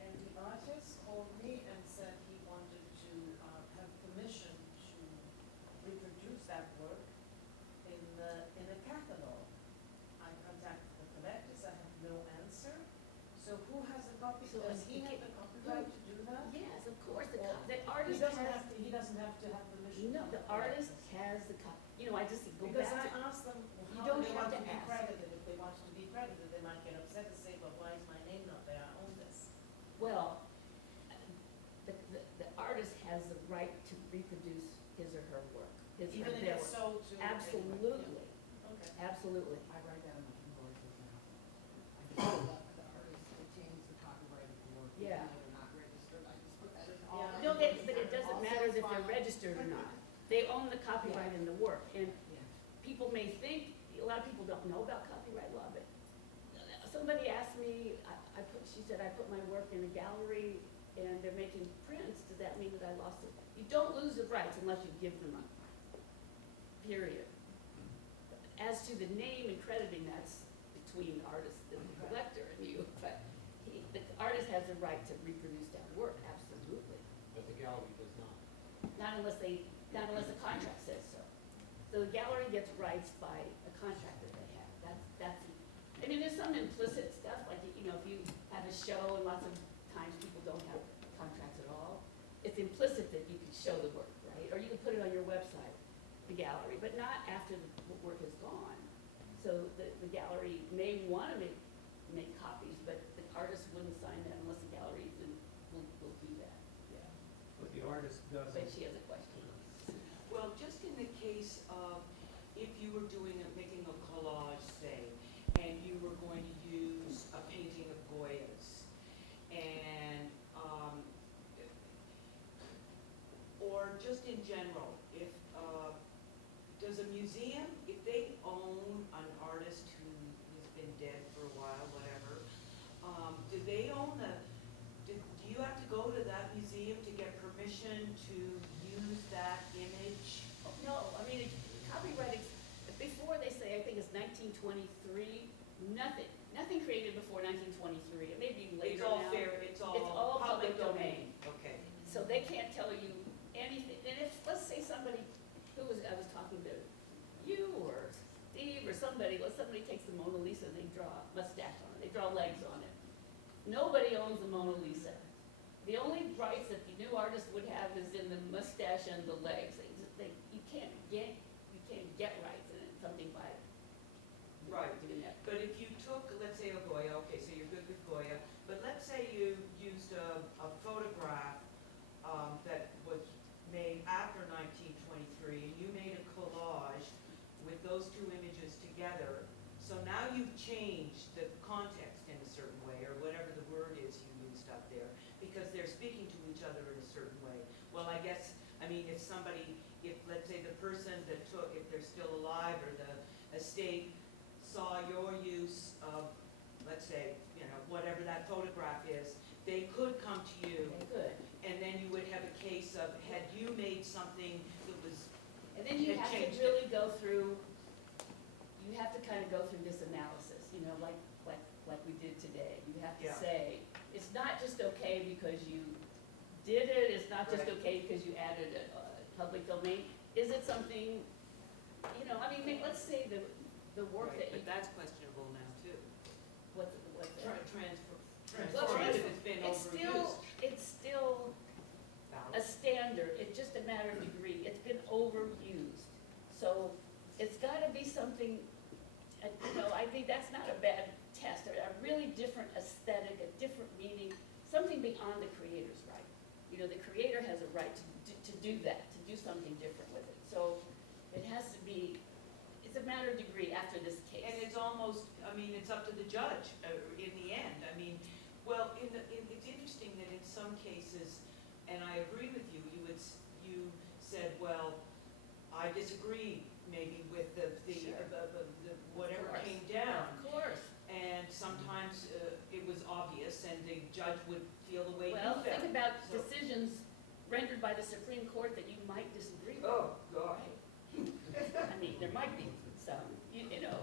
and the artist called me and said he wanted to have permission to reproduce that work in a catalog. I contacted the collectors, I have no answer. So who has a copy? So Does he have the copyright to do that? Yes, of course, the He artist doesn't has, have to, he doesn't have to have permission? no, from the artist has the copy. I just go Because back I to, asked them You how don't they have want to to be ask. credited. If they want to be credited, they might get upset and say, but why is my name not there? I own this. well, the artist has the right to reproduce his or her work. Even if it's sold to. Absolutely, Okay. absolutely. I write that in my invoices now. I just, the artist retains the copyright of the work. Yeah. Even though they're not registered, I just put that in all. No, but it doesn't matter matters if they're registered or not. They own the copyright in the work, and people may think, a lot of people don't know about copyright law, but somebody asked me, she said, I put my work in a gallery and they're making prints, does that mean that I lost it? You don't lose the rights unless you give them up, period. As to the name and crediting, that's between the artist and the collector and you, but the artist has the right to reproduce that work, absolutely. But the gallery does not. Not unless the contract says so. So the gallery gets rights by a contract that they have. I mean, there's some implicit stuff, like, you know, if you have a show and lots of times people don't have contracts at all, it's implicit that you can show the work, right? Or you can put it on your website, the gallery, but not after the work is gone. So the gallery may want to make copies, but the artist wouldn't sign that unless the gallery will do that. Yeah. But the artist doesn't. But she has a question. Well, just in the case of if you were making a collage, say, and you were going to use a painting of Goya's, and, or just in general, if, does a museum, if they own an artist who has been dead for a while, whatever, do they own do you have to go to that museum to get permission to use that image? No, I mean, copyright, before they say, I think it's 1923, nothing created before 1923. It may be later It's all now. fair, it's all public domain. Okay. So they can't tell you anything. And if, let's say somebody, I was talking to you or Steve or somebody takes the Mona Lisa and they draw a mustache on it, they draw legs on it. Nobody owns the Mona Lisa. The only rights that the new artist would have is in the mustache and the legs. You can't get rights in it, something by Right. doing that. But if you took, let's say, a Goya, okay, so you're good with Goya, but let's say you used a photograph that was made after 1923, and you made a collage with those two images together. So now you've changed the context in a certain way, or whatever the word is you used up there, because they're speaking to each other in a certain way. Well, I guess, I mean, if let's say the person that took, if they're still alive, or the estate saw your use of, let's say, you know, whatever that photograph is, they could come to you, They could. and then you would have a case of, had you made something that was, And then you Had have to changed really go through, you have to kind of go through this analysis, you know, like we did today. You have to Yeah. say, it's not just okay because you did it, it's not just Right. okay because you added a public domain. Is it something, you know, I mean, let's say the work right, that you, but that's questionable now too. what's that? Well, Transformative has been It's overused. still a standard, it's just a matter of degree, it's been overused. So it's gotta be something, you know, I think that's not a bad test, a really different aesthetic, a different meaning, something beyond the creator's right. You know, the creator has a right to do that, to do something different with it. So it has to be, it's a matter of degree after this case. And it's almost, I mean, it's up to the judge in the end. I mean, well, it's interesting that in some cases, and I agree with you, you said, well, I disagree maybe with the whatever Of course. came down. Of course. And sometimes it was obvious and the judge would feel the way you Well, felt. think about So- decisions rendered by the Supreme Court that you might disagree with. Oh, God. I mean, there might be some, you know,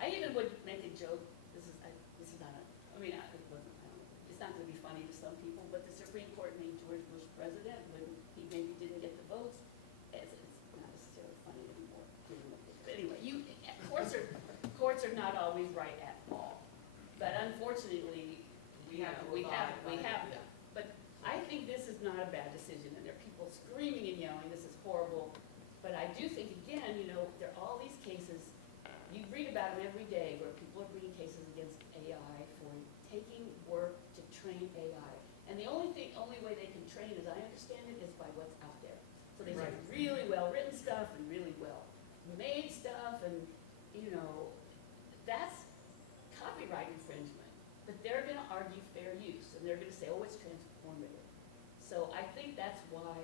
I even would make a joke, this is not it wasn't, I don't know, it's not gonna be funny to some people, but the Supreme Court made George Bush president when he maybe didn't get the votes. It's not necessarily funny anymore. But anyway, courts are not always right at all. But unfortunately, We have to we have abide by it. them. But I think this is not a bad decision, and there are people screaming and yelling, this is horrible. But I do think, again, you know, there are all these cases, you read about them every day, where people are bringing cases against AI for taking work to train AI. And the only way they can train, as I understand it, is by what's out there. So they have really well-written stuff and really well-made stuff, and, you know, that's copyright infringement. But they're gonna argue fair use, and they're gonna say, oh, it's transformative. So I think that's why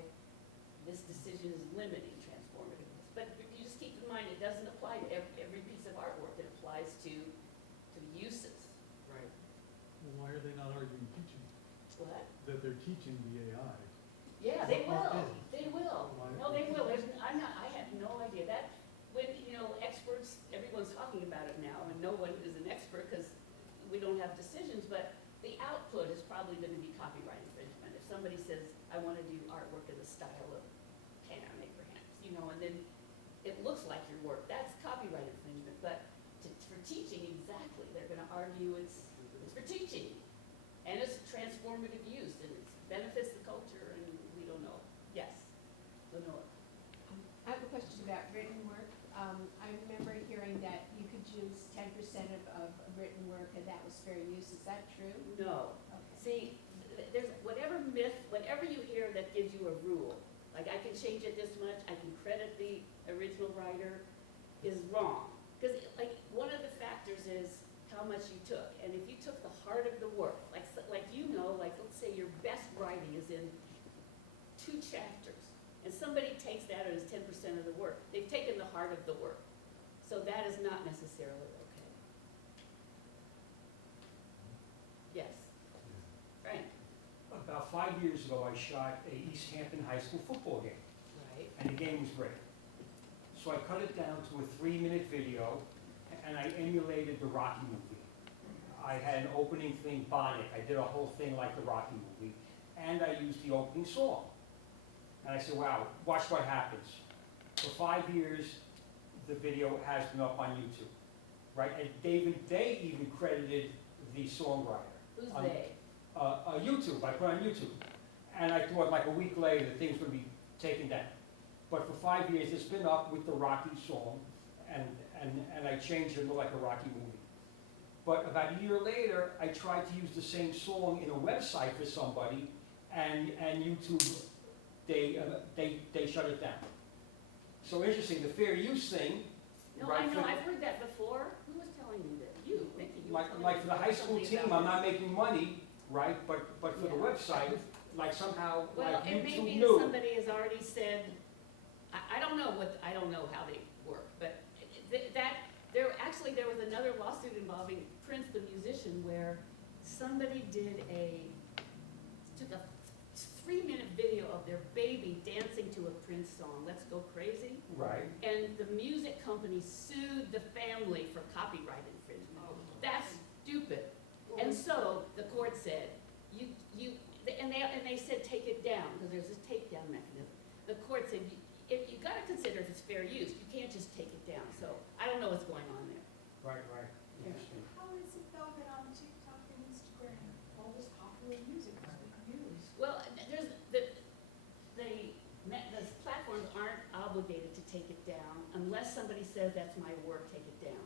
this decision is limiting transformative use. But you just keep in mind, it doesn't apply to every piece of artwork. It applies to the uses. Right. Well, why are they not arguing teaching, What? that they're teaching the AI? Yeah, they What will, is it? they will. Why- No, they will. I have no idea. That, when, experts, everyone's talking about it now, and no one is an expert because we don't have decisions, but the output is probably gonna be copyright infringement. If somebody says, I wanna do artwork in the style of Pan Abrahams, and then it looks like your work, that's copyright infringement. But for teaching, exactly, they're gonna argue it's for teaching. And it's transformative use, and it benefits the culture, and we don't know. Yes, Lenore. I have a question about written work. I remember hearing that you could use 10% of written work and that was fair use. Is that true? No. Okay. See, there's whatever myth, whatever you hear that gives you a rule, like I can change it this much, I can credit the original writer, is wrong. Because like one of the factors is how much you took. And if you took the heart of the work, like let's say your best writing is in 2 chapters, and somebody takes that as 10% of the work, they've taken the heart of the work. So that is not necessarily okay. Yes. Frank. About 5 years ago, I shot a East Hampton High School football game, Right. and the game was great. So I cut it down to a 3-minute video, and I emulated the Rocky movie. I had an opening thing, Bonnet. I did a whole thing like the Rocky movie, and I used the opening song. And I said, wow, watch what happens. For 5 years, the video has been up on YouTube, right? And they even credited the songwriter. Who's Um, they? YouTube, I put on YouTube. And I thought like a week later, the thing's gonna be taken down. But for 5 years, it's been up with the Rocky song, and I changed it to look like a Rocky movie. But about a year later, I tried to use the same song in a website for somebody, and YouTube, they shut it down. So interesting, the fair use thing, No, right, I know, for- I've heard that before. Who was telling you that? You, Mickey. You were like telling for me the high school something team, about I'm not this. making money, right? But for the Yeah. website, like somehow, Well, like it may YouTube be that knew. somebody has already said, I don't know how they work, but there was another lawsuit involving Prince the musician where somebody took a 3-minute video of their baby dancing to a Prince song, Let's Go Crazy. Right. And the music company sued the family for copyright infringement. That's stupid. And so the court said, and they said take it down, because there's this takedown mechanism. The court said, if you gotta consider if it's fair use, you can't just take it down. So I don't know what's going on there. Right. Yeah. Interesting. How is it though that on TikTok and Instagram, all this popular music is being used? Well, there's the platforms aren't obligated to take it down unless somebody says that's my work, take it down.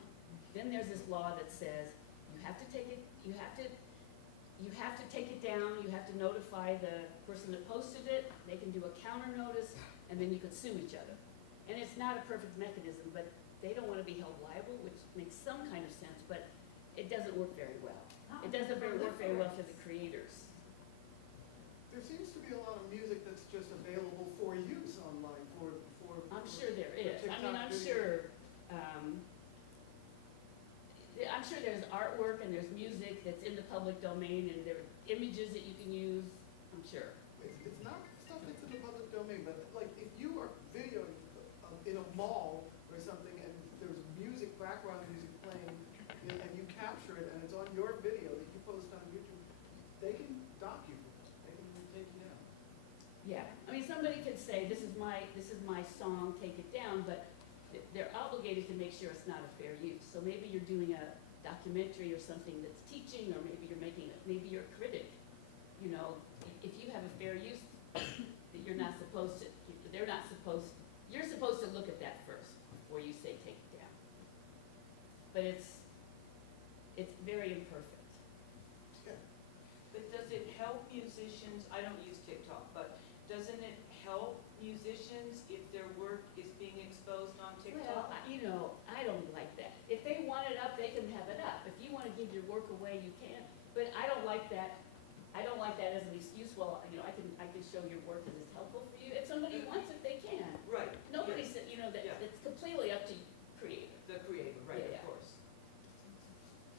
Then there's this law that says you have to take it, you have to take it down, you have to notify the person that posted it, they can do a counter notice, and then you could sue each other. And it's not a perfect mechanism, but they don't want to be held liable, which makes some kind of sense, but it doesn't work very well. It doesn't work very well for the creators. There seems to be a lot of music that's just available for use online, for. I'm sure there is. I mean, TikTok I'm video. sure, I'm sure there's artwork and there's music that's in the public domain and there are images that you can use, I'm sure. It's not stuff that's in the public domain, but like if you are videoing in a mall or something and there's music, background music playing, and you capture it and it's on your video that you post on YouTube, they can dock you for it. They can take you down. Yeah, I mean, somebody could say, this is my song, take it down, but they're obligated to make sure it's not a fair use. So maybe you're doing a documentary or something that's teaching, or maybe maybe you're a critic. You know, if you have a fair use, that you're not supposed to, you're supposed to look at that first before you say take it down. But it's very imperfect. But does it help musicians, I don't use TikTok, but doesn't it help musicians if their work is being exposed on Well, TikTok? I don't like that. If they want it up, they can have it up. If you want to give your work away, you can. But I don't like that like that as an excuse, well, you know, I can show your work and it's helpful for you. If somebody wants it, they can. Right. Nobody yes. said, you know, Yeah. it's completely up to creator. The creator, right, Yeah. of course.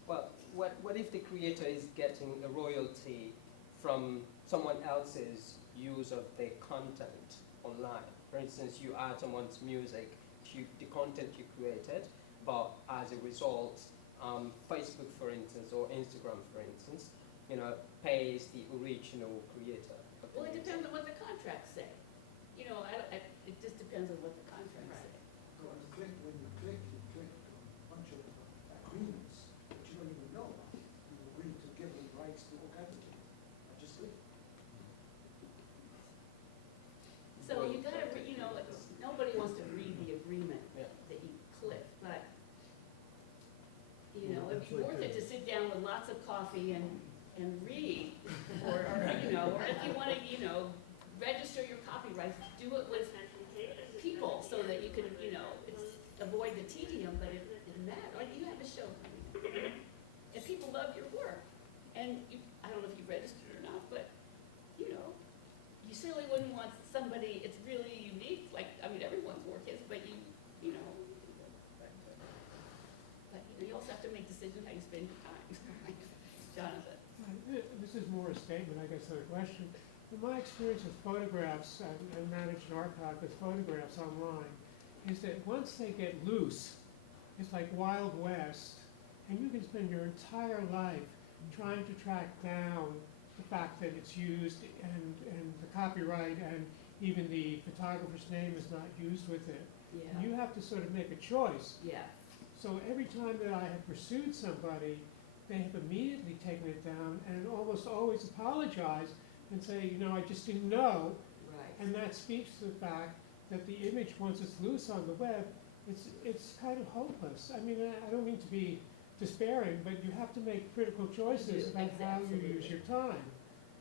Well, what if the creator is getting a royalty from someone else's use of their content online? For instance, you add someone's music to the content you created, but as a result, Facebook, for instance, or Instagram, for instance, you know, pays the original creator of the Well, it music. depends on what the contracts say. You know, it just depends on what the contracts Right. say. When you click a bunch of agreements that you don't even know about. You agree to give them rights to all kinds of things. I just click. So you gotta, you know, nobody wants to read the agreement Yeah. that you click, but, you know, it'd be worth it to sit down with lots of coffee and read, or, you know, or if you wanna, you know, register your copyrights, do it with people, so that you can, you know, avoid the tedium, but it matters, like, you have a show coming, and people love your work, and you, I don't know if you registered or not, but, you know, you certainly wouldn't want somebody, it's really unique, like, I mean, everyone's work is, but you know, but, you know, you also have to make decisions how you spend your time. Jonathan? This is more a statement, I guess, than a question. In my experience with photographs, and manage an archive with photographs online, is that once they get loose, it's like Wild West, and you can spend your entire life trying to track down the fact that it's used and the copyright and even the photographer's name is not used with it. Yeah. You have to sort of make a choice. Yeah. So every time that I have pursued somebody, they have immediately taken it down and almost always apologize and say, you know, I just didn't know. Right. And that speaks to the fact that the image, once it's loose on the web, it's kind of hopeless. I mean, I don't mean to be despairing, but you have to make critical choices about how you use your time.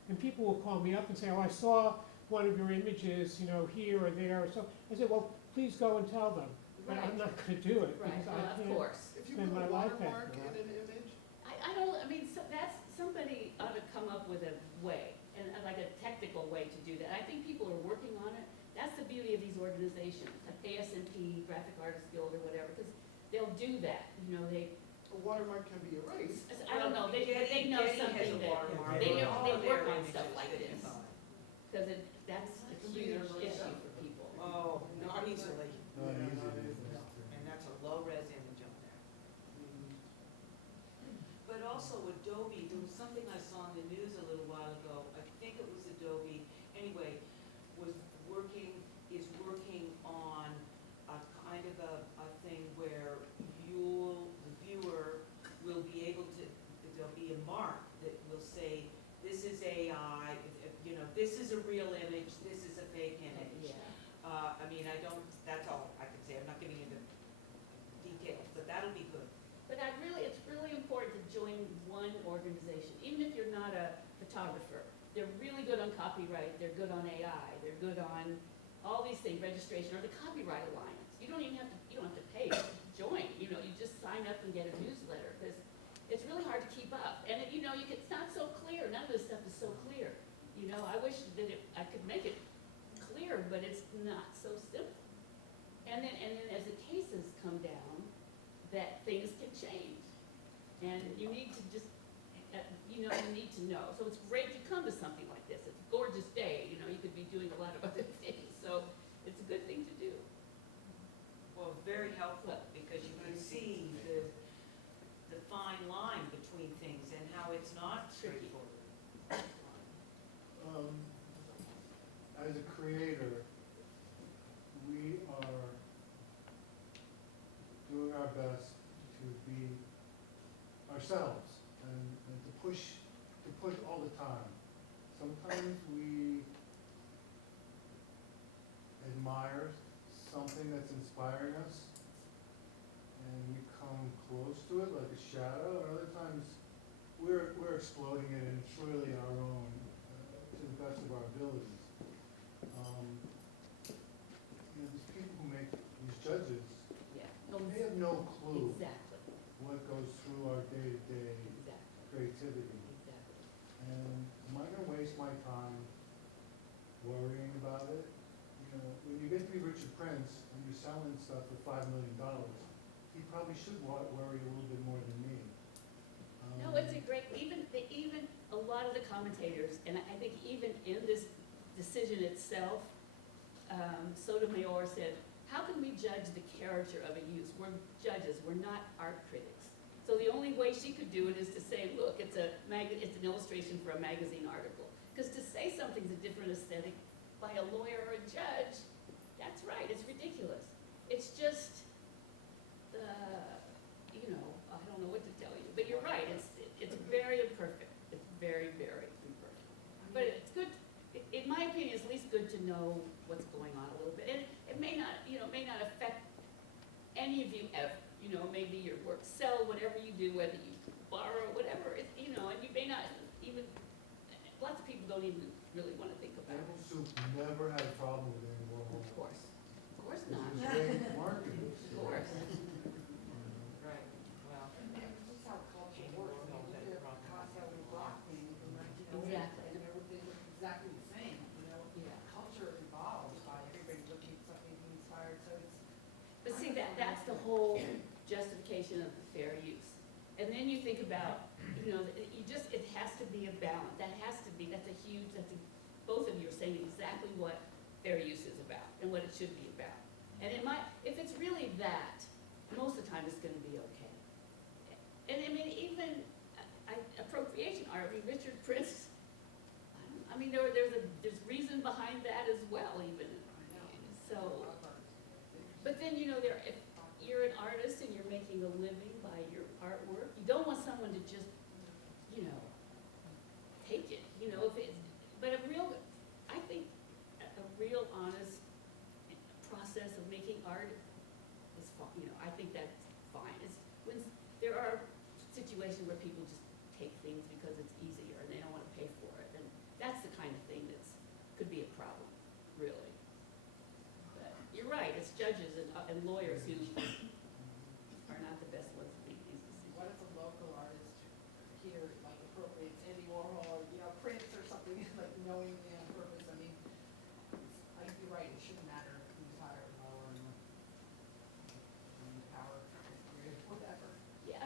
And people will call me up and say, oh, I saw one of your images, you know, here or there or so. I said, well, please go and tell them. But Right. I'm not going to do it Right, because well, I of can't course. If you spend put my a life watermark after in that. an image, I don't, I mean, so that's, somebody ought to come up with a way, and like a technical way to do that. I think people are working on it. That's the beauty of these organizations, like ASMP, Graphic Artists Guild or whatever, because they'll do that, you know, they, a watermark can be erased. I don't know, they know Getty has something a that, watermark they on know, all they of work their on images stuff like that you this, find. because that's a It can be huge erased issue out. for people. Oh, not easily. Not easy. And that's a low-res image on there. But also Adobe, there was something I saw in the news a little while ago, I think it was Adobe, anyway, is working on a kind of a thing where the viewer will be able to, there'll be a mark that will say, this is AI, you know, this is a real image, this is a fake image. Yeah. I mean, that's all I can say, I'm not getting into details, but that'll be good. But it's really important to join one organization, even if you're not a photographer. They're really good on copyright, they're good on AI, they're good on all these things, registration, or the Copyright Alliance. You don't have to pay to join, you know, you just sign up and get a newsletter, because it's really hard to keep up. And you know, it's not so clear, none of this stuff is so clear. You know, I wish that I could make it clear, but it's not so simple. And then as the cases come down, that things can change. And you need to just, you need to know. So it's great to come to something like this. It's a gorgeous day, you know, you could be doing a lot of other things. So it's a good thing to do. Well, very helpful, because you can see the fine line between things and how it's not Tricky. straightforward. As a creator, we are doing our best to be ourselves and to push all the time. Sometimes we admire something that's inspiring us and we come close to it like a shadow, and other times we're exploding it and it's really our own to the best of our abilities. You know, these people who make these judges, Yeah. they have no clue Exactly. what goes through our day-to-day Exactly. creativity. Exactly. And minor waste worrying about it. You know, when you get to be Richard Prince and you're selling stuff for $5 million, he probably should worry a little bit more than me. No, it's a great, even a lot of the commentators, and I think even in this decision itself, Sotomayor said, how can we judge the character of a use? We're judges, we're not art critics. So the only way she could do it is to say, look, it's an illustration for a magazine article. Because to say something's a different aesthetic by a lawyer or a judge, that's right, it's ridiculous. It's just, I don't know what to tell you, but you're right, it's very imperfect. It's very, very imperfect. But it's good, in my opinion, it's at least good to know what's going on a little bit. And it may not, may not affect any of you ever. Maybe your work sell, whatever you do, whether you borrow, whatever, and you may not even, lots of people don't even really want to think about Apple it. Soup never had a problem with Andy Warhol. Of course It not. was great marketing. Of course. Right, well. This is how culture works, I mean, look at Picasso and block painting from 1908, Exactly. and everything looks exactly the same, Yeah. Culture evolves by everybody looking at something, being inspired, so it's. But see, that's the whole justification of the fair use. And then you think about, it has to be a balance. That's both of you are saying exactly what fair use is about and what it should be about. And if it's really that, most of the time it's gonna be okay. And I mean, even appropriation art, Richard Prince, there's reason behind that as well, even. So, but then, if you're an artist and you're making a living by your artwork, you don't want someone to just, take it, but I think a real honest process of making art is fine, I think that's fine. It's when there are situations where people just take things because it's easier and they don't want to pay for it, and that's the kind of thing could be a problem, really. But you're right, it's judges and lawyers who are not the best ones to make these decisions. What if a local artist here, like appropriates Andy Warhol, or, Prince or something, like knowingly on purpose, I mean, you're right, it shouldn't matter who's higher or lower, and power, whatever. Yeah,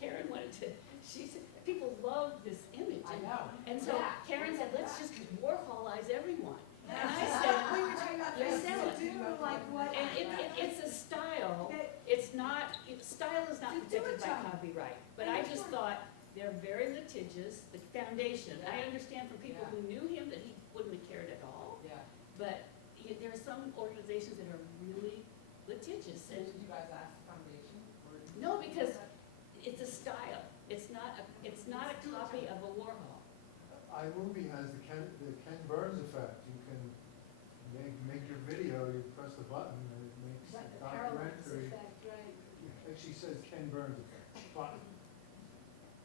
Karen wanted to, she said, people love this image. I know. And so Yeah. Karen said, let's just Warholize everyone. And I Yeah. said, We were talking about you things said to it. do, like what. And it's a style, style is not To do protected it, by Tom. copyright. But I just thought, they're very litigious, the foundation, I understand from people who knew him that he wouldn't have cared at all. Yeah. But there are some organizations that are really litigious, and Did you guys ask the foundation? Or did you- no, because it's a style. It's not a copy of a Warhol. iMovie has the Ken Burns effect. You can make your video, you press the button, and it makes a documentary. It actually says Ken Burns effect. Button.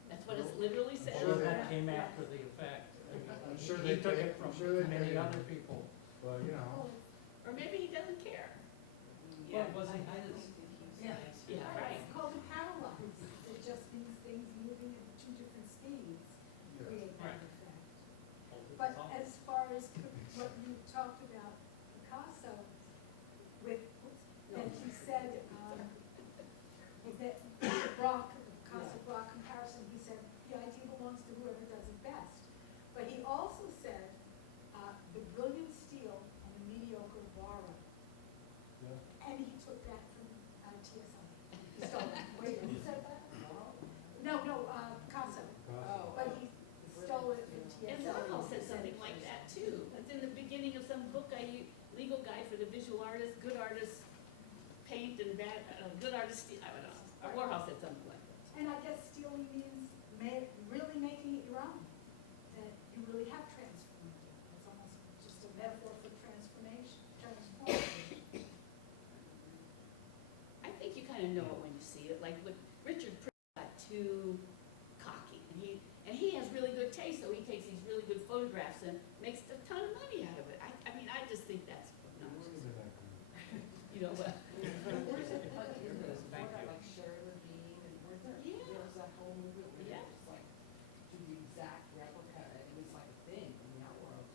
That's what it literally says. Sure Well, that that came after the effect. I'm sure He they took pay- it I'm from sure they many pay him. other people. But, Or maybe he doesn't care. Well, it wasn't his. Yeah. Yeah, right. It's called a parallax. It just means things moving at two different speeds yes. create that Right. effect. But as far as what you talked about Picasso, that he said, that Picasso Brock comparison, he said, the idea belongs to whoever does it best. But he also said, the brilliant steal and the mediocre borrow. Yeah. And he took that from TSI. He stole that. Wait, who said that? No, Picasso. Oh. But he stole it from TSI. And Warhol said something like that too. It's in the beginning of some book legal guide for the visual artist, good artists paint and bad, good artists steal, I don't know. Warhol said something like that. And I guess stealing means really making it your own, that you really have transformed it. It's almost just a metaphor for transformation, transformation. I think you kind of know it when you see it, like with Richard Prince got too cocky. And he has really good taste, so he takes these really good photographs and makes a ton of money out of it. I just think that's nonsense. But Where's it, like, in this, like Sherry Levine, and where's there, Yeah. there was that whole movement where they Yeah. just like, do the exact replica, and it was like a thing in the art world.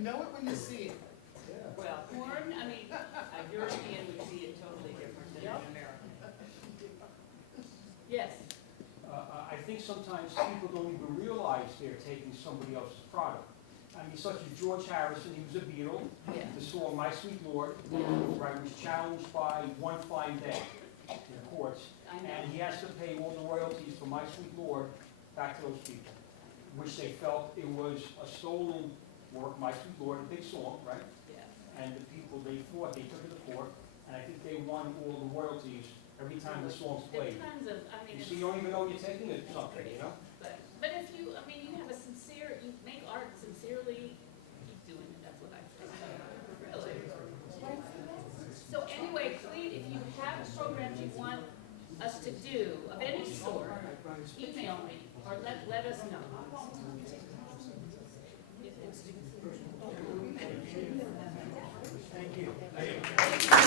You know it when you see it. Well, Porn, I mean, a European would see it totally different than an American. yes. I think sometimes people don't even realize they're taking somebody else's product. I mean, such as George Harrison, he was a Beatle. Yeah. The song "My Sweet Lord," right, was challenged by One Fine Day in the courts, I know. and he has to pay all the royalties for "My Sweet Lord" back to those people, which they felt it was a stolen work. "My Sweet Lord," a big song, right? Yeah. And the people, they fought, they took it to court, and I think they won all the royalties every time the song's played. Depends of, I mean, You it's, see, you don't even know you're taking it something, you know? but if you, I mean, you have a sincere, you make art sincerely, keep doing it, that's what I think. Really. So anyway, please, if you have programs you want us to do of any sort, email me or let us know. Thank you.